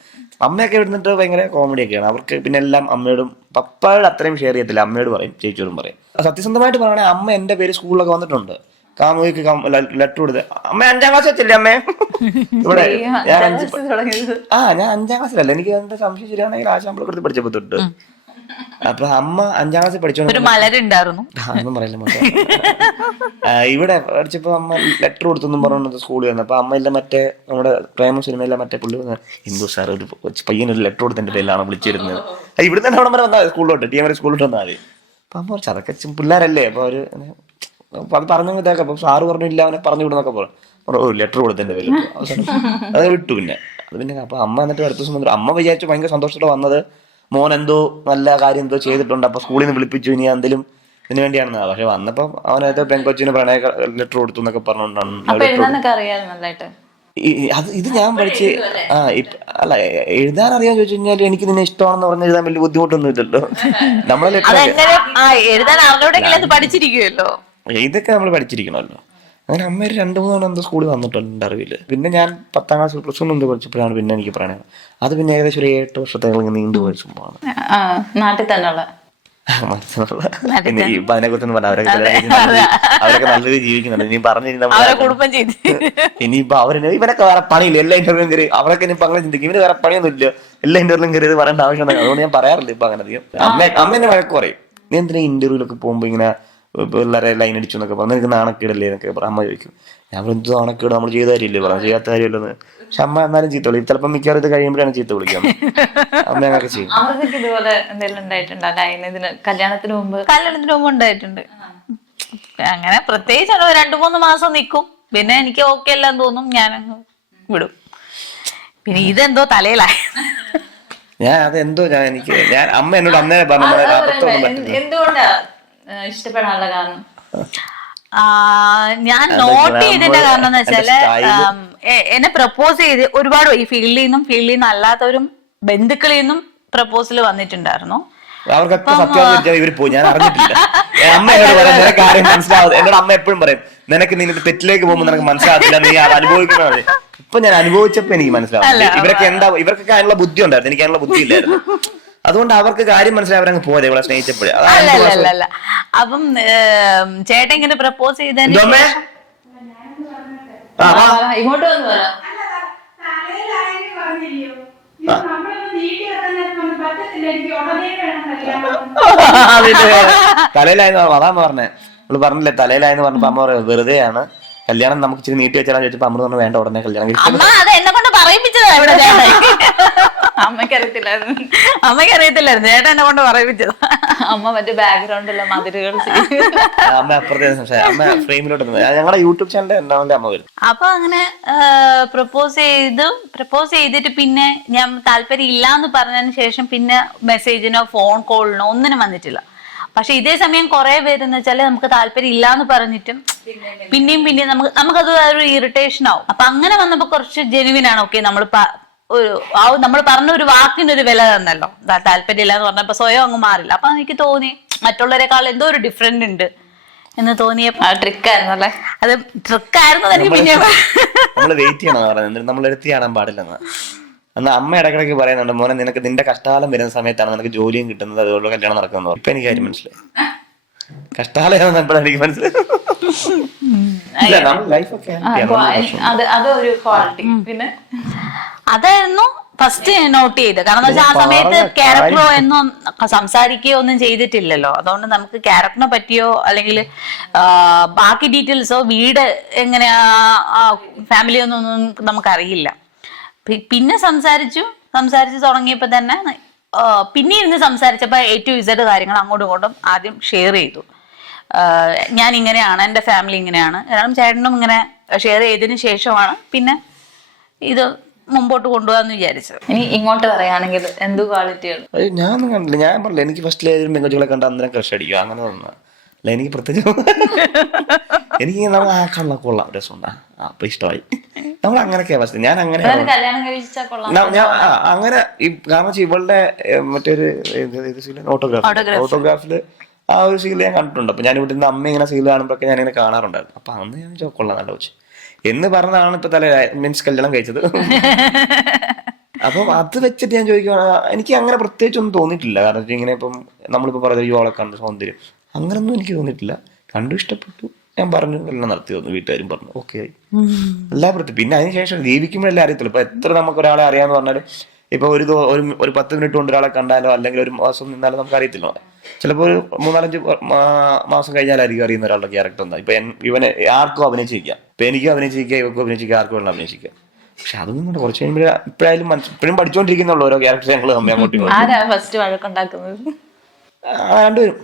അമ്മയൊക്കെ ഇരുന്നിട്ട് ഭയങ്കര കോമഡിയൊക്കെയാണ് അവർക്ക്. പിന്നെ എല്ലാം അമ്മയോടും പപ്പയോട് അത്രയും ഷെയർ ചെയ്യത്തില്ല, അമ്മയോട് പറയും, ചേച്ചിയോടും പറയും. സത്യസന്ധമായിട്ട് പറയുകയാണെങ്കിൽ അമ്മ എന്റെ പേര് സ്കൂളിലൊക്കെ വന്നിട്ടുണ്ട്. കാമുകിക്ക് ലെറ്റർ കൊടുത്ത് അമ്മ 5ാം ക്ലാസ് വെച്ചില്ലേ അമ്മേ ഇവിടെ ഞാൻ 5ാം ക്ലാസ്സിലല്ല, എനിക്ക് എന്താ സംശയം ശരിയാണെങ്കിൽ ആശാമ്പളെ കൊടുത്ത് പഠിച്ചപ്പോ തൊട്ട്. അപ്പൊ അമ്മ 5ാം ക്ലാസ്സിൽ പഠിച്ചോണ്ട് ഒന്നും പറയില്ല. ഇവിടെ പഠിച്ചപ്പോ അമ്മ ലെറ്റർ കൊടുത്തെന്നും പറഞ്ഞോണ്ട് സ്കൂളിൽ വന്നു. അപ്പൊ അമ്മയില്ല മറ്റേ നമ്മുടെ പ്രേമ സിനിമയിലെ മറ്റേ പുള്ളി ഹിന്ദു സാർ ഒരു പയ്യനൊരു ലെറ്റർ കൊടുത്തതിന്റെ പേരിലാണ് വിളിച്ചിരുന്നത്. ഇവിടെ തന്നെ അവിടെ വരെ വന്നാൽ സ്കൂളിലോട്ട് TMR സ്കൂളിലോട്ട് വന്നാൽ മതി. അപ്പൊ അമ്മ കുറച്ച് അതൊക്കെ പിള്ളേരല്ലേ, അപ്പൊ അവര് അപ്പൊ അത് പറഞ്ഞു ഇതാക്കാം. അപ്പൊ സാറ് പറഞ്ഞില്ല അവനെ പറഞ്ഞു വിടുന്നൊക്കെ പറഞ്ഞു. ലെറ്റർ കൊടുത്തതിന്റെ പേരിൽ അവസാനം അത് വിട്ടു. പിന്നെ അത് പിന്നെ അപ്പൊ അമ്മ എന്നിട്ട് അടുത്ത ദിവസം വന്നിട്ട് അമ്മ വിചാരിച്ചു ഭയങ്കര സന്തോഷത്തോടെ വന്നത്, മോൻ എന്തോ നല്ല കാര്യം എന്തോ ചെയ്തിട്ടുണ്ട്, അപ്പൊ സ്കൂളിൽ നിന്ന് വിളിപ്പിച്ചു, ഇനി എന്തെങ്കിലും ഇതിനു വേണ്ടിയാണെന്നാ. പക്ഷെ വന്നപ്പോ അവനേതോ പെൺകൊച്ചിന് പ്രണയ ലെറ്റർ കൊടുത്തു എന്നൊക്കെ പറഞ്ഞോണ്ടാണ്. ഇത് ഞാൻ പഠിച്ച് അല്ല എഴുതാൻ അറിയാൻ ചോദിച്ചു കഴിഞ്ഞാൽ എനിക്ക് നിന്നെ ഇഷ്ടമാണെന്ന് പറഞ്ഞ് എഴുതാൻ വലിയ ബുദ്ധിമുട്ടൊന്നും ഇല്ലല്ലോ. നമ്മളെ ഇതൊക്കെ നമ്മൾ പഠിച്ചിരിക്കണമല്ലോ. അങ്ങനെ അമ്മ 2-3 തവണ എന്തോ സ്കൂളിൽ വന്നിട്ടുണ്ട് അറിവില്ല. പിന്നെ ഞാൻ 10ാം ക്ലാസ് +1 എന്തോ പഠിച്ചപ്പോഴാണ് പിന്നെ എനിക്ക് പറയണത്. അത് പിന്നെ ഏകദേശം ഒരു 7 വർഷത്തെ നീണ്ടുപോയ സംഭവമാണ്. നാട്ടിൽ തന്നെ പിന്നെ ഇപ്പൊ അതിനെ കുറിച്ചൊന്നും പറഞ്ഞ അവരൊക്കെ നല്ല രീതിയിൽ ജീവിക്കുന്നുണ്ട്. ഇനി പറഞ്ഞു ഇനിയിപ്പൊ ഇവരൊക്കെ വേറെ പണിയില്ല, എല്ലാ ഇന്റർവ്യൂലും കയറി അവരൊക്കെ ഇനിയിപ്പൊ അങ്ങനെ ചിന്തിക്കും, ഇവര് വേറെ പണിയൊന്നും ഇല്ല, എല്ലാ ഇന്റർവ്യൂലും കയറി പറയേണ്ട ആവശ്യമുണ്ട്. അതുകൊണ്ട് ഞാൻ പറയാറില്ല ഇപ്പൊ അങ്ങനെ അധികം. അമ്മ എന്നെ വഴക്ക് പറയും, നീ എന്തിനാ ഇന്റർവ്യൂലൊക്കെ പോകുമ്പോ ഇങ്ങനെ പിള്ളേരെ ലൈൻ അടിച്ചു എന്നൊക്കെ പറഞ്ഞു, നിനക്ക് നാണക്കേടല്ലേ എന്നൊക്കെ പറഞ്ഞു. അമ്മ ചോദിക്കും, ഞാൻ എന്ത് നാണക്കേട്, നമ്മൾ ചെയ്ത കാര്യമില്ലേ പറഞ്ഞു, ചെയ്യാത്ത കാര്യമല്ലെന്ന്. പക്ഷെ അമ്മ എന്നാലും ചീത്ത വിളിക്കും, ചിലപ്പോൾ മിക്കവാറും ഇത് കഴിയുമ്പോഴാണ് ചീത്ത വിളിക്കാം. അമ്മ അങ്ങനെയൊക്കെ ചെയ്യും. അവർക്ക് ഇതുപോലെ എന്തെങ്കിലും ഉണ്ടായിട്ടുണ്ടോ കല്യാണത്തിന് മുമ്പ് ഉണ്ടായിട്ടുണ്ട്. അങ്ങനെ പ്രത്യേകിച്ച് 2-3 മാസം നിൽക്കും, പിന്നെ എനിക്ക് ഓക്കെ എല്ലാം തോന്നും, ഞാനങ്ങ് വിടും. പിന്നെ ഇതെന്തോ തലയിലായി. ഞാൻ അതെന്തോ ഞാൻ അമ്മ എന്നോട് അന്നേ പറഞ്ഞു എന്തുകൊണ്ടാ ഇഷ്ടപ്പെടാനുള്ള കാരണം. ഞാൻ നോട്ട് ചെയ്തതിന്റെ കാരണം എന്ന് വെച്ചാല് എന്നെ പ്രപ്പോസ് ചെയ്ത് ഒരുപാട് ഈ ഫീൽഡിൽ നിന്നും അല്ലാത്തവരും ബന്ധുക്കളിൽ നിന്നും പ്രപ്പോസൽ വന്നിട്ടുണ്ടായിരുന്നു. അവർക്കൊക്കെ സത്യം ഇവർ പോയി, ഞാൻ അറിഞ്ഞിട്ടില്ല. അമ്മ എന്നോട് പറയാം, നിനക്ക് ആരെയും മനസ്സിലാവും. എന്നോട് അമ്മ എപ്പോഴും പറയും, നിനക്ക് തെറ്റിലേക്ക് പോകുമ്പോൾ നിനക്ക് മനസ്സിലാകത്തില്ല, നീ അത് അനുഭവിക്കുന്നതാണ്. ഇപ്പൊ ഞാൻ അനുഭവിച്ചപ്പോ എനിക്ക് മനസ്സിലാവും. ഇവർക്കൊക്കെ അതിനുള്ള ബുദ്ധി ഉണ്ടായിരുന്നു, എനിക്ക് അതിനുള്ള ബുദ്ധി ഇല്ലായിരുന്നു. അതുകൊണ്ട് അവർക്ക് കാര്യം മനസ്സിലായി, അവരങ്ങ് പോലെ ഇവളെ സ്നേഹിച്ചപ്പോഴേ. അല്ല അപ്പം ചേട്ടൻ ഇങ്ങനെ പ്രപ്പോസ് ചെയ്തതിന് ഇങ്ങോട്ട് വന്നു തലയിലായെന്ന് അതാന്ന് പറഞ്ഞേ, അവള് പറഞ്ഞില്ലേ തലയിലായെന്ന് പറഞ്ഞപ്പോ അമ്മ പറയാം വെറുതെയാണ്, കല്യാണം നമുക്ക് ഇച്ചിരി നീട്ടി വെച്ചാൽ ചോദിച്ചപ്പോ അമ്മ പറഞ്ഞു വേണ്ട, ഉടനെ കല്യാണം. എന്നെ കൊണ്ട് പറയിപ്പിച്ചതാ ഇവിടെ. അമ്മയ്ക്കറിയത്തില്ലായിരുന്നു, ചേട്ടൻ എന്നെ കൊണ്ട് പറയിപ്പിച്ചത്. അമ്മ മറ്റേ ബാക്ക്ഗ്രൗണ്ടിലെ മതിലുകൾ അമ്മ അപ്പുറത്തെ അമ്മ ഫ്രെയിമിലോട്ട് ഞങ്ങളുടെ യൂട്യൂബ് ചാനലിൽ എന്നാണല്ലേ അമ്മ വരും. അപ്പൊ അങ്ങനെ പ്രപ്പോസ് ചെയ്തിട്ട് പിന്നെ ഞാൻ താല്പര്യം ഇല്ലാന്ന് പറഞ്ഞതിന് ശേഷം പിന്നെ മെസ്സേജിനോ ഫോൺ കോളിനോ ഒന്നിനും വന്നിട്ടില്ല. പക്ഷെ ഇതേ സമയം കുറെ പേരെന്ന് വെച്ചാല് നമുക്ക് താല്പര്യം ഇല്ലാന്ന് പറഞ്ഞിട്ടും പിന്നെയും നമുക്കത് ഒരു ഇറിറ്റേഷൻ ആവും. അപ്പൊ അങ്ങനെ വന്നപ്പോ കുറച്ച് ജെനുവിനാണ്. ഓക്കെ, നമ്മൾ പറഞ്ഞ ഒരു വാക്കിനൊരു വില തന്നല്ലോ, താല്പര്യം ഇല്ലാന്ന് പറഞ്ഞപ്പോ സ്വയം അങ്ങ് മാറില്ല. അപ്പൊ എനിക്ക് തോന്നി മറ്റുള്ളവരെക്കാൾ എന്തോ ഒരു ഡിഫറെന്റ് ഉണ്ട് എന്ന് തോന്നിയപ്പോ ട്രിക്കായിരുന്നല്ലേ. അത് ട്രിക്കായിരുന്നു. എനിക്ക് പിന്നെ നമ്മള് വെയിറ്റ് ചെയ്യണം പറയുന്നത്, നമ്മൾ എടുത്ത് കാണാൻ പാടില്ലെന്ന്. എന്നാൽ അമ്മ ഇടയ്ക്കിടയ്ക്ക് പറയുന്നുണ്ട്, മോനെ നിനക്ക് നിന്റെ കഷ്ടകാലം വരുന്ന സമയത്താണ് നിനക്ക് ജോലിയും കിട്ടുന്നത്, അതുകൊണ്ട് കല്യാണം നടക്കുന്നത്. ഇപ്പൊ എനിക്ക് കാര്യം മനസ്സിലായി, കഷ്ടകാലം എനിക്ക് മനസ്സിലായി. അതൊരു ക്വാളിറ്റി. പിന്നെ അതായിരുന്നു ഫസ്റ്റ് നോട്ട് ചെയ്ത്. കാരണം എന്താ വെച്ചാൽ ആ സമയത്ത് ക്യാരക്ടറോ എന്നും സംസാരിക്കുകയോ ഒന്നും ചെയ്തിട്ടില്ലല്ലോ. അതുകൊണ്ട് നമുക്ക് ക്യാരക്ടറിനെ പറ്റിയോ അല്ലെങ്കിൽ ബാക്കി ഡീറ്റെയിൽസോ വീട് എങ്ങനെയാ ഫാമിലി ഒന്നും നമുക്കറിയില്ല. പിന്നെ സംസാരിച്ചു തുടങ്ങിയപ്പോ തന്നെ പിന്നെ ഇരുന്ന് സംസാരിച്ചപ്പോ A to Z കാര്യങ്ങൾ അങ്ങോട്ടും ഇങ്ങോട്ടും ആദ്യം ഷെയർ ചെയ്തു. ഞാൻ ഇങ്ങനെയാണ്, എൻ്റെ ഫാമിലി ഇങ്ങനെയാണ്, കാരണം ചേട്ടനും ഇങ്ങനെ ഷെയർ ചെയ്തതിന് ശേഷമാണ് പിന്നെ ഇത് മുമ്പോട്ട് കൊണ്ടുപോകാന്ന് വിചാരിച്ചത്. ഇനി ഇങ്ങോട്ട് പറയുകയാണെങ്കിൽ എന്ത് ക്വാളിറ്റികൾ? ഞാനൊന്നും കണ്ടില്ല, ഞാൻ പറഞ്ഞില്ല എനിക്ക് ഫസ്റ്റിലെ പെൺകുട്ടികളെ കണ്ട അന്നേരം ക്രഷ് അടിക്കുക അങ്ങനെ തോന്നുന്നു. അല്ല എനിക്ക് പ്രത്യേകിച്ച് എനിക്ക് നമ്മൾ ആക്കാനുള്ള കൊള്ളാം രസമുണ്ടാ, അപ്പൊ ഇഷ്ടമായി. നമ്മൾ അങ്ങനെയൊക്കെയാ ഫസ്റ്റ്. ഞാൻ അങ്ങനെ അങ്ങനെ കാരണം ഇവളുടെ മറ്റൊരു ഓട്ടോഗ്രാഫില് ആ ഒരു സീൽ ഞാൻ കണ്ടിട്ടുണ്ട്. അപ്പൊ ഞാൻ ഇവിടെ നിന്ന് അമ്മ ഇങ്ങനെ സീൽ കാണുമ്പോഴൊക്കെ ഞാൻ ഇങ്ങനെ കാണാറുണ്ടായിരുന്നു. അപ്പൊ അന്ന് ഞാൻ കൊള്ളാം നല്ല വെച്ച് എന്ന് പറഞ്ഞതാണ് ഇപ്പൊ മീൻസ് കല്യാണം കഴിച്ചത്. അപ്പം അത് വെച്ചിട്ട് ഞാൻ ചോദിക്കുകയാണ്, എനിക്ക് അങ്ങനെ പ്രത്യേകിച്ചൊന്നും തോന്നിയിട്ടില്ല. കാരണം ഇങ്ങനെ ഇപ്പം നമ്മളിപ്പോ പറഞ്ഞ യുവളെ കണ്ട് സൗന്ദര്യം അങ്ങനൊന്നും എനിക്ക് തോന്നിയിട്ടില്ല. കണ്ടു, ഇഷ്ടപ്പെട്ടു, ഞാൻ പറഞ്ഞു, എല്ലാം നടത്തി തന്നു, വീട്ടുകാരും പറഞ്ഞു ഓക്കെ ആയി, എല്ലാം പ്രത്യേകം. പിന്നെ അതിനുശേഷം ജീവിക്കുമ്പോഴല്ലേ അറിയത്തുള്ളൂ. ഇപ്പൊ എത്ര നമുക്ക് ഒരാളെ അറിയാന്ന് പറഞ്ഞാലും ഇപ്പൊ ഒരു 10 മിനിറ്റ് കൊണ്ട് ഒരാളെ കണ്ടാലോ അല്ലെങ്കിൽ ഒരു മാസം നിന്നാലോ നമുക്ക് അറിയത്തില്ല. ചിലപ്പോൾ ഒരു 3-4 മാസം കഴിഞ്ഞാലായിരിക്കും അറിയുന്ന ഒരാളുടെ ക്യാരക്ടർ എന്താ. ഇപ്പൊ ഇവനെ ആർക്കും അഭിനയിച്ചിരിക്കാം, ഇപ്പൊ എനിക്കും അഭിനയിച്ചിരിക്കാം, ഇവക്കും അഭിനയിച്ചിരിക്കാം, ആർക്കും വേണം അഭിനയിച്ചിരിക്കാം. പക്ഷെ അതൊന്നും കൊണ്ട് കുറച്ച് കഴിയുമ്പോഴേ ഇപ്പോഴും പഠിച്ചുകൊണ്ടിരിക്കുന്നുള്ള ഓരോ ക്യാരക്ടർ ഞങ്ങൾ തമ്മിൽ അങ്ങോട്ടും രണ്ടുപേരും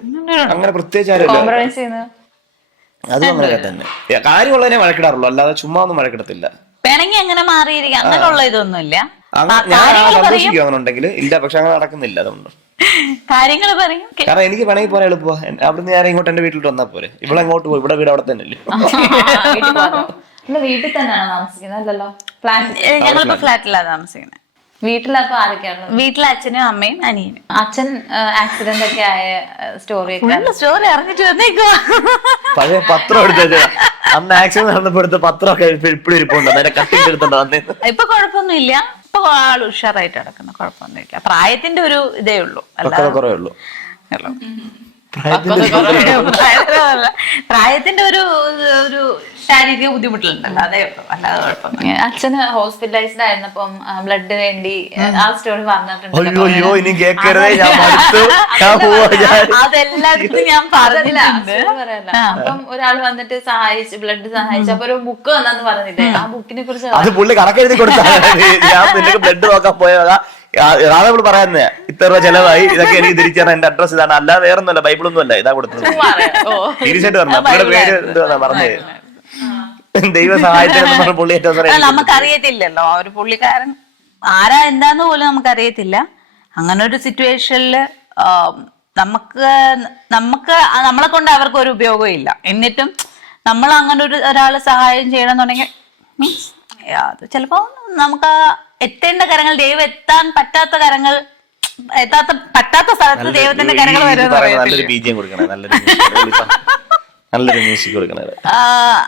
അങ്ങനെ പ്രത്യേകിച്ച് ആരും അതും അങ്ങനെയൊക്കെ തന്നെ കാര്യമുള്ളതിനെ വഴക്കിടാറുള്ളൂ, അല്ലാതെ ചുമ്മാ ഒന്നും വഴക്കിടത്തില്ല. പിണങ്ങി അങ്ങനെ മാറിയിരിക്കുക അങ്ങനെയുള്ള ഇതൊന്നുമില്ല. ഞാൻ സന്തോഷിക്കും അങ്ങനെ ഉണ്ടെങ്കിൽ ഇല്ല, പക്ഷെ അങ്ങനെ നടക്കുന്നില്ല. അതുകൊണ്ട് കാര്യങ്ങൾ പറയും. കാരണം എനിക്ക് പിണങ്ങി പോരാ എളുപ്പ. അവിടുന്ന് ഞാൻ ഇങ്ങോട്ട് എന്റെ വീട്ടിലോട്ട് വന്നാൽ പോരെ, ഇവിടെ അങ്ങോട്ട് പോയി, ഇവിടെ വീട് അവിടെ തന്നെ അല്ലേ. വീട്ടിൽ തന്നെയാണ് താമസിക്കുന്നത്? ഞങ്ങളിപ്പോ ഫ്ലാറ്റിലാണ് താമസിക്കുന്നത്. വീട്ടിലപ്പോ ആരൊക്കെയാണ്? വീട്ടിലെ അച്ഛനും അമ്മയും അനിയനും. അച്ഛൻ ആക്സിഡന്റ് ഒക്കെ ആയ സ്റ്റോറി അറിഞ്ഞിട്ട് വന്നേക്കോ. പഴയ പത്രം എടുത്ത അന്ന് ആക്സിഡന്റ് നടന്നപ്പോ എടുത്ത പത്രമൊക്കെ ഇപ്പോഴും ഇരിപ്പുണ്ടോ? കട്ടിങ് എടുത്തോണ്ടോ വന്നേ? ഇപ്പൊ കുഴപ്പമൊന്നുമില്ല, ഇപ്പൊ ആൾ ഉഷാറായിട്ട് നടക്കുന്ന, കുഴപ്പമൊന്നുമില്ല. പ്രായത്തിന്റെ ഒരു ഇതേ ഉള്ളൂ, കുറേ ഉള്ളൂ. പ്രായത്തിന്റെ ഒരു ശാരീരിക ബുദ്ധിമുട്ടുണ്ടല്ലോ, അതേ ഉള്ളൂ, അല്ലാതെ കുഴപ്പമൊന്നും. അച്ഛന് ഹോസ്പിറ്റലൈസ്ഡ് ആയിരുന്നപ്പം ബ്ലഡ് വേണ്ടി ആ സ്റ്റോറി പറഞ്ഞിട്ടുണ്ട്. അതെല്ലായിടത്തും ഞാൻ പറഞ്ഞിട്ടുണ്ട്. അപ്പം ഒരാൾ വന്നിട്ട് സഹായിച്ചു, ബ്ലഡ് സഹായിച്ചു. അപ്പൊ ഒരു ബുക്ക് വന്നെന്ന് പറഞ്ഞില്ലേ, ആ ബുക്കിനെ കുറിച്ച് അത് പുള്ളി കണക്കെഴുതി കൊടുത്താൽ ഞാൻ നിനക്ക് ബ്ലഡ് നോക്കാൻ പോയതാ. അതാണ് നമ്മൾ പറയുന്നത്, ഇത്ര രൂപ ചെലവായി, ഇതൊക്കെ എനിക്ക് തിരിച്ചു തരാൻ എന്റെ അഡ്രസ് ഇതാണ്, അല്ല വേറൊന്നുമല്ല, ബൈബിളൊന്നും അല്ല, ഇതാ കൊടുത്തത്. തീർച്ചയായിട്ടും പറഞ്ഞു. നമ്മുടെ പേര് എന്തുവാ പറഞ്ഞത്, ദൈവ സഹായത്തിന് പറഞ്ഞ പുള്ളി ഏറ്റവും നമുക്കറിയത്തില്ലല്ലോ ഒരു പുള്ളിക്കാരൻ ആരാ എന്താന്ന് പോലും നമുക്കറിയത്തില്ല. അങ്ങനെ ഒരു സിറ്റുവേഷനില് നമുക്ക് നമ്മളെ കൊണ്ട് അവർക്ക് ഒരു ഉപയോഗവും ഇല്ല. എന്നിട്ടും നമ്മൾ അങ്ങനെ ഒരാള് സഹായം ചെയ്യണമെന്നുണ്ടെങ്കിൽ മീൻസ് അത് ചിലപ്പോ നമുക്ക് എത്തേണ്ട കരങ്ങൾ, ദൈവം എത്താൻ പറ്റാത്ത കരങ്ങൾ, പറ്റാത്ത സ്ഥലത്ത് ദൈവത്തിന്റെ കരങ്ങൾ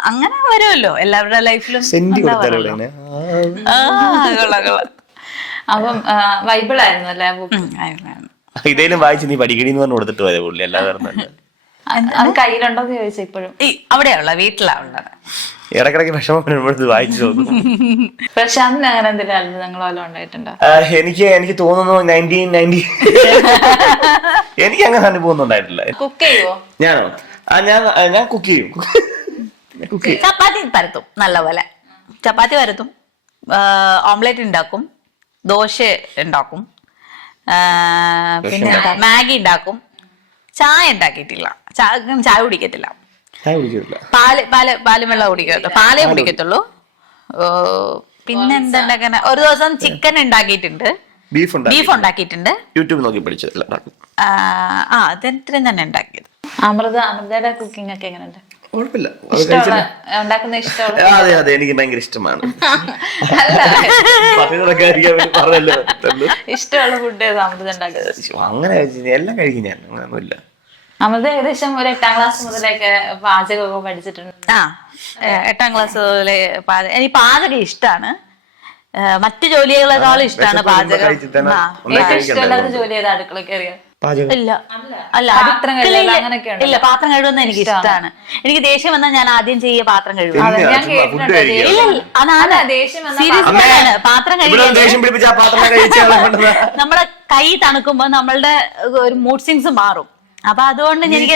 അങ്ങനെ വരുമല്ലോ എല്ലാവരുടെ ലൈഫിലും. അപ്പം ബൈബിളായിരുന്നു അല്ലേ? ഇതേലും വായിച്ച് നീ പഠിക്കണീന്ന് പറഞ്ഞു കൊടുത്തിട്ട് പോയ പുള്ളി, അല്ലാതെ അത് കയ്യിലുണ്ടോന്ന് ചോദിച്ചാൽ ഇപ്പോഴും അവിടെയുള്ള വീട്ടിലാവുള്ളത്. ഇടക്കിടക്ക് വിഷമം വായിച്ചു നോക്കും. പ്രശാന്തിന് അങ്ങനെ എന്തെങ്കിലും അത്ഭുതങ്ങളോ വല്ലതും ഉണ്ടായിട്ടുണ്ടോ? എനിക്ക് തോന്നുന്നു 1990 എനിക്ക് അങ്ങനെ അനുഭവം ഒന്നും ഉണ്ടായിട്ടില്ല. കുക്ക് ചെയ്യുവോ? ഞാനോ? ഞാൻ കുക്ക് ചെയ്യും. ചപ്പാത്തി പരത്തും, നല്ലപോലെ ചപ്പാത്തി പരത്തും, ഓംലെറ്റ് ഉണ്ടാക്കും, ദോശ ഉണ്ടാക്കും, പിന്നെ മാഗി ഉണ്ടാക്കും. ചായ ഉണ്ടാക്കിയിട്ടില്ല, ചായ കുടിക്കത്തില്ല, പാലും വെള്ളം കുടിക്കത്തുള്ളൂ, പാലേ കുടിക്കത്തുള്ളൂ. പിന്നെ എന്താ, ഒരു ദിവസം ചിക്കൻ ഉണ്ടാക്കിയിട്ടുണ്ട്, ബീഫ് ഉണ്ടാക്കിയിട്ടുണ്ട്. യൂട്യൂബ് നോക്കി പഠിച്ചതല്ല. അതെത്രയും തന്നെ ഉണ്ടാക്കിയത്. അമൃതയുടെ കുക്കിംഗ് ഒക്കെ എങ്ങനെയുണ്ട്? ഉണ്ടാക്കുന്ന ഇഷ്ടമുള്ള? അതെ, എനിക്ക് ഭയങ്കര ഇഷ്ടമാണ്. ഇഷ്ടമുള്ള ഫുഡ് ഏതാ അമൃത ഉണ്ടാക്കുന്നത്? അങ്ങനെ എല്ലാം കഴിക്കും ഞാൻ, അങ്ങനെയൊന്നുമില്ല. അമൃത ഏകദേശം ഒരു 8ാം ക്ലാസ് മുതലൊക്കെ പാചകമൊക്കെ പഠിച്ചിട്ടുണ്ട്. 8ാം ക്ലാസ് മുതലേ എനിക്ക് പാചകം ഇഷ്ടമാണ്. മറ്റു ജോലികളെക്കാളും ഇഷ്ടമാണ് പാചകം. ഏറ്റവും ഇഷ്ടമല്ലാത്ത ജോലി ഏതാ? അടുക്കള കയറിയ? ഇല്ല, അല്ല ഇല്ല, പാത്രം കഴുകുന്ന എനിക്ക് ഇഷ്ടമാണ്. എനിക്ക് ദേഷ്യം വന്നാൽ ഞാൻ ആദ്യം ചെയ്യ പാത്രം കഴുകും. പാത്രം കഴുകുക, നമ്മുടെ കൈ തണുക്കുമ്പോ നമ്മളുടെ ഒരു മൂഡ് സ്വിങ്സ് മാറും. അപ്പൊ അതുകൊണ്ട് എനിക്ക്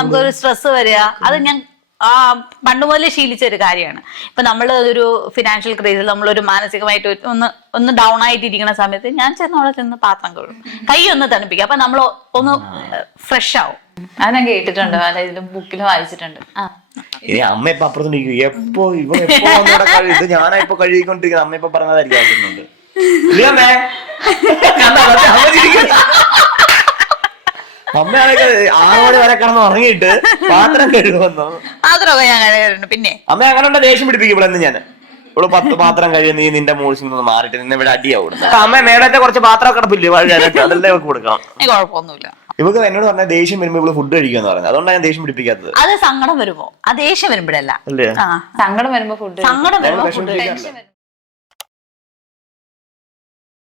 നമുക്കൊരു സ്ട്രെസ് വരിക, അത് ഞാൻ പണ്ട് മുതലേ ശീലിച്ച ഒരു കാര്യമാണ്. ഇപ്പൊ നമ്മൾ ഒരു ഫിനാൻഷ്യൽ ക്രൈസിൽ, നമ്മളൊരു മാനസികമായിട്ട് ഒന്ന് ഡൗൺ ആയിട്ടിരിക്കുന്ന സമയത്ത് ഞാൻ അവിടെ ചെന്ന് പാത്രം കഴുകും, കൈ ഒന്ന് തണുപ്പിക്കും. അപ്പൊ നമ്മൾ ഒന്ന് ഫ്രഷ് ആവും. അത് ഞാൻ കേട്ടിട്ടുണ്ട്, അതായത് ബുക്കിൽ വായിച്ചിട്ടുണ്ട്. ഇനി അമ്മ ഇപ്പൊ അപ്പുറത്തുണ്ടിരിക്കും, എപ്പോ ഇത് ഞാനാ ഇപ്പൊ കഴുകിക്കൊണ്ടിരിക്കുന്നത്, അമ്മ ഇപ്പൊ പറഞ്ഞതായിരിക്കും. അമ്മയാണെങ്കിൽ 6 മണി വരെ കിടന്ന് ഉറങ്ങിയിട്ട് പാത്രം കഴുകുന്നു. പാത്രമൊക്കെ ഞാൻ കഴുകാറുണ്ട്. പിന്നെ അമ്മ അങ്ങനെ ദേഷ്യം പിടിപ്പിക്കും ഇവിടെ ഞാൻ. ഇവിടെ 10 പാത്രം കഴിയും, നീ നിന്റെ മൂഴ്സിൽ നിന്ന് മാറിയിട്ട് നിന്നെ ഇവിടെ അടിയാവും. അമ്മ മേടത്തെ കുറച്ച് പാത്രം കിടപ്പില്ലേ വഴുകാനായിട്ട്, അതെല്ലാം ഇവർക്ക് കൊടുക്കാം. കുഴപ്പമൊന്നുമില്ല. ഇവക്ക് എന്നോട് പറഞ്ഞ ദേഷ്യം വരുമ്പോ ഇവള് ഫുഡ് കഴിക്കാന്ന് പറഞ്ഞത്, അതുകൊണ്ടാണ് ഞാൻ ദേഷ്യം പിടിപ്പിക്കാത്തത്. അത് സങ്കടം വരുമ്പോ, ആ ദേഷ്യം വരുമ്പോഴല്ല, അല്ലേ? സങ്കടം വരുമ്പോ ഫുഡ്, സങ്കടം വരുമ്പോ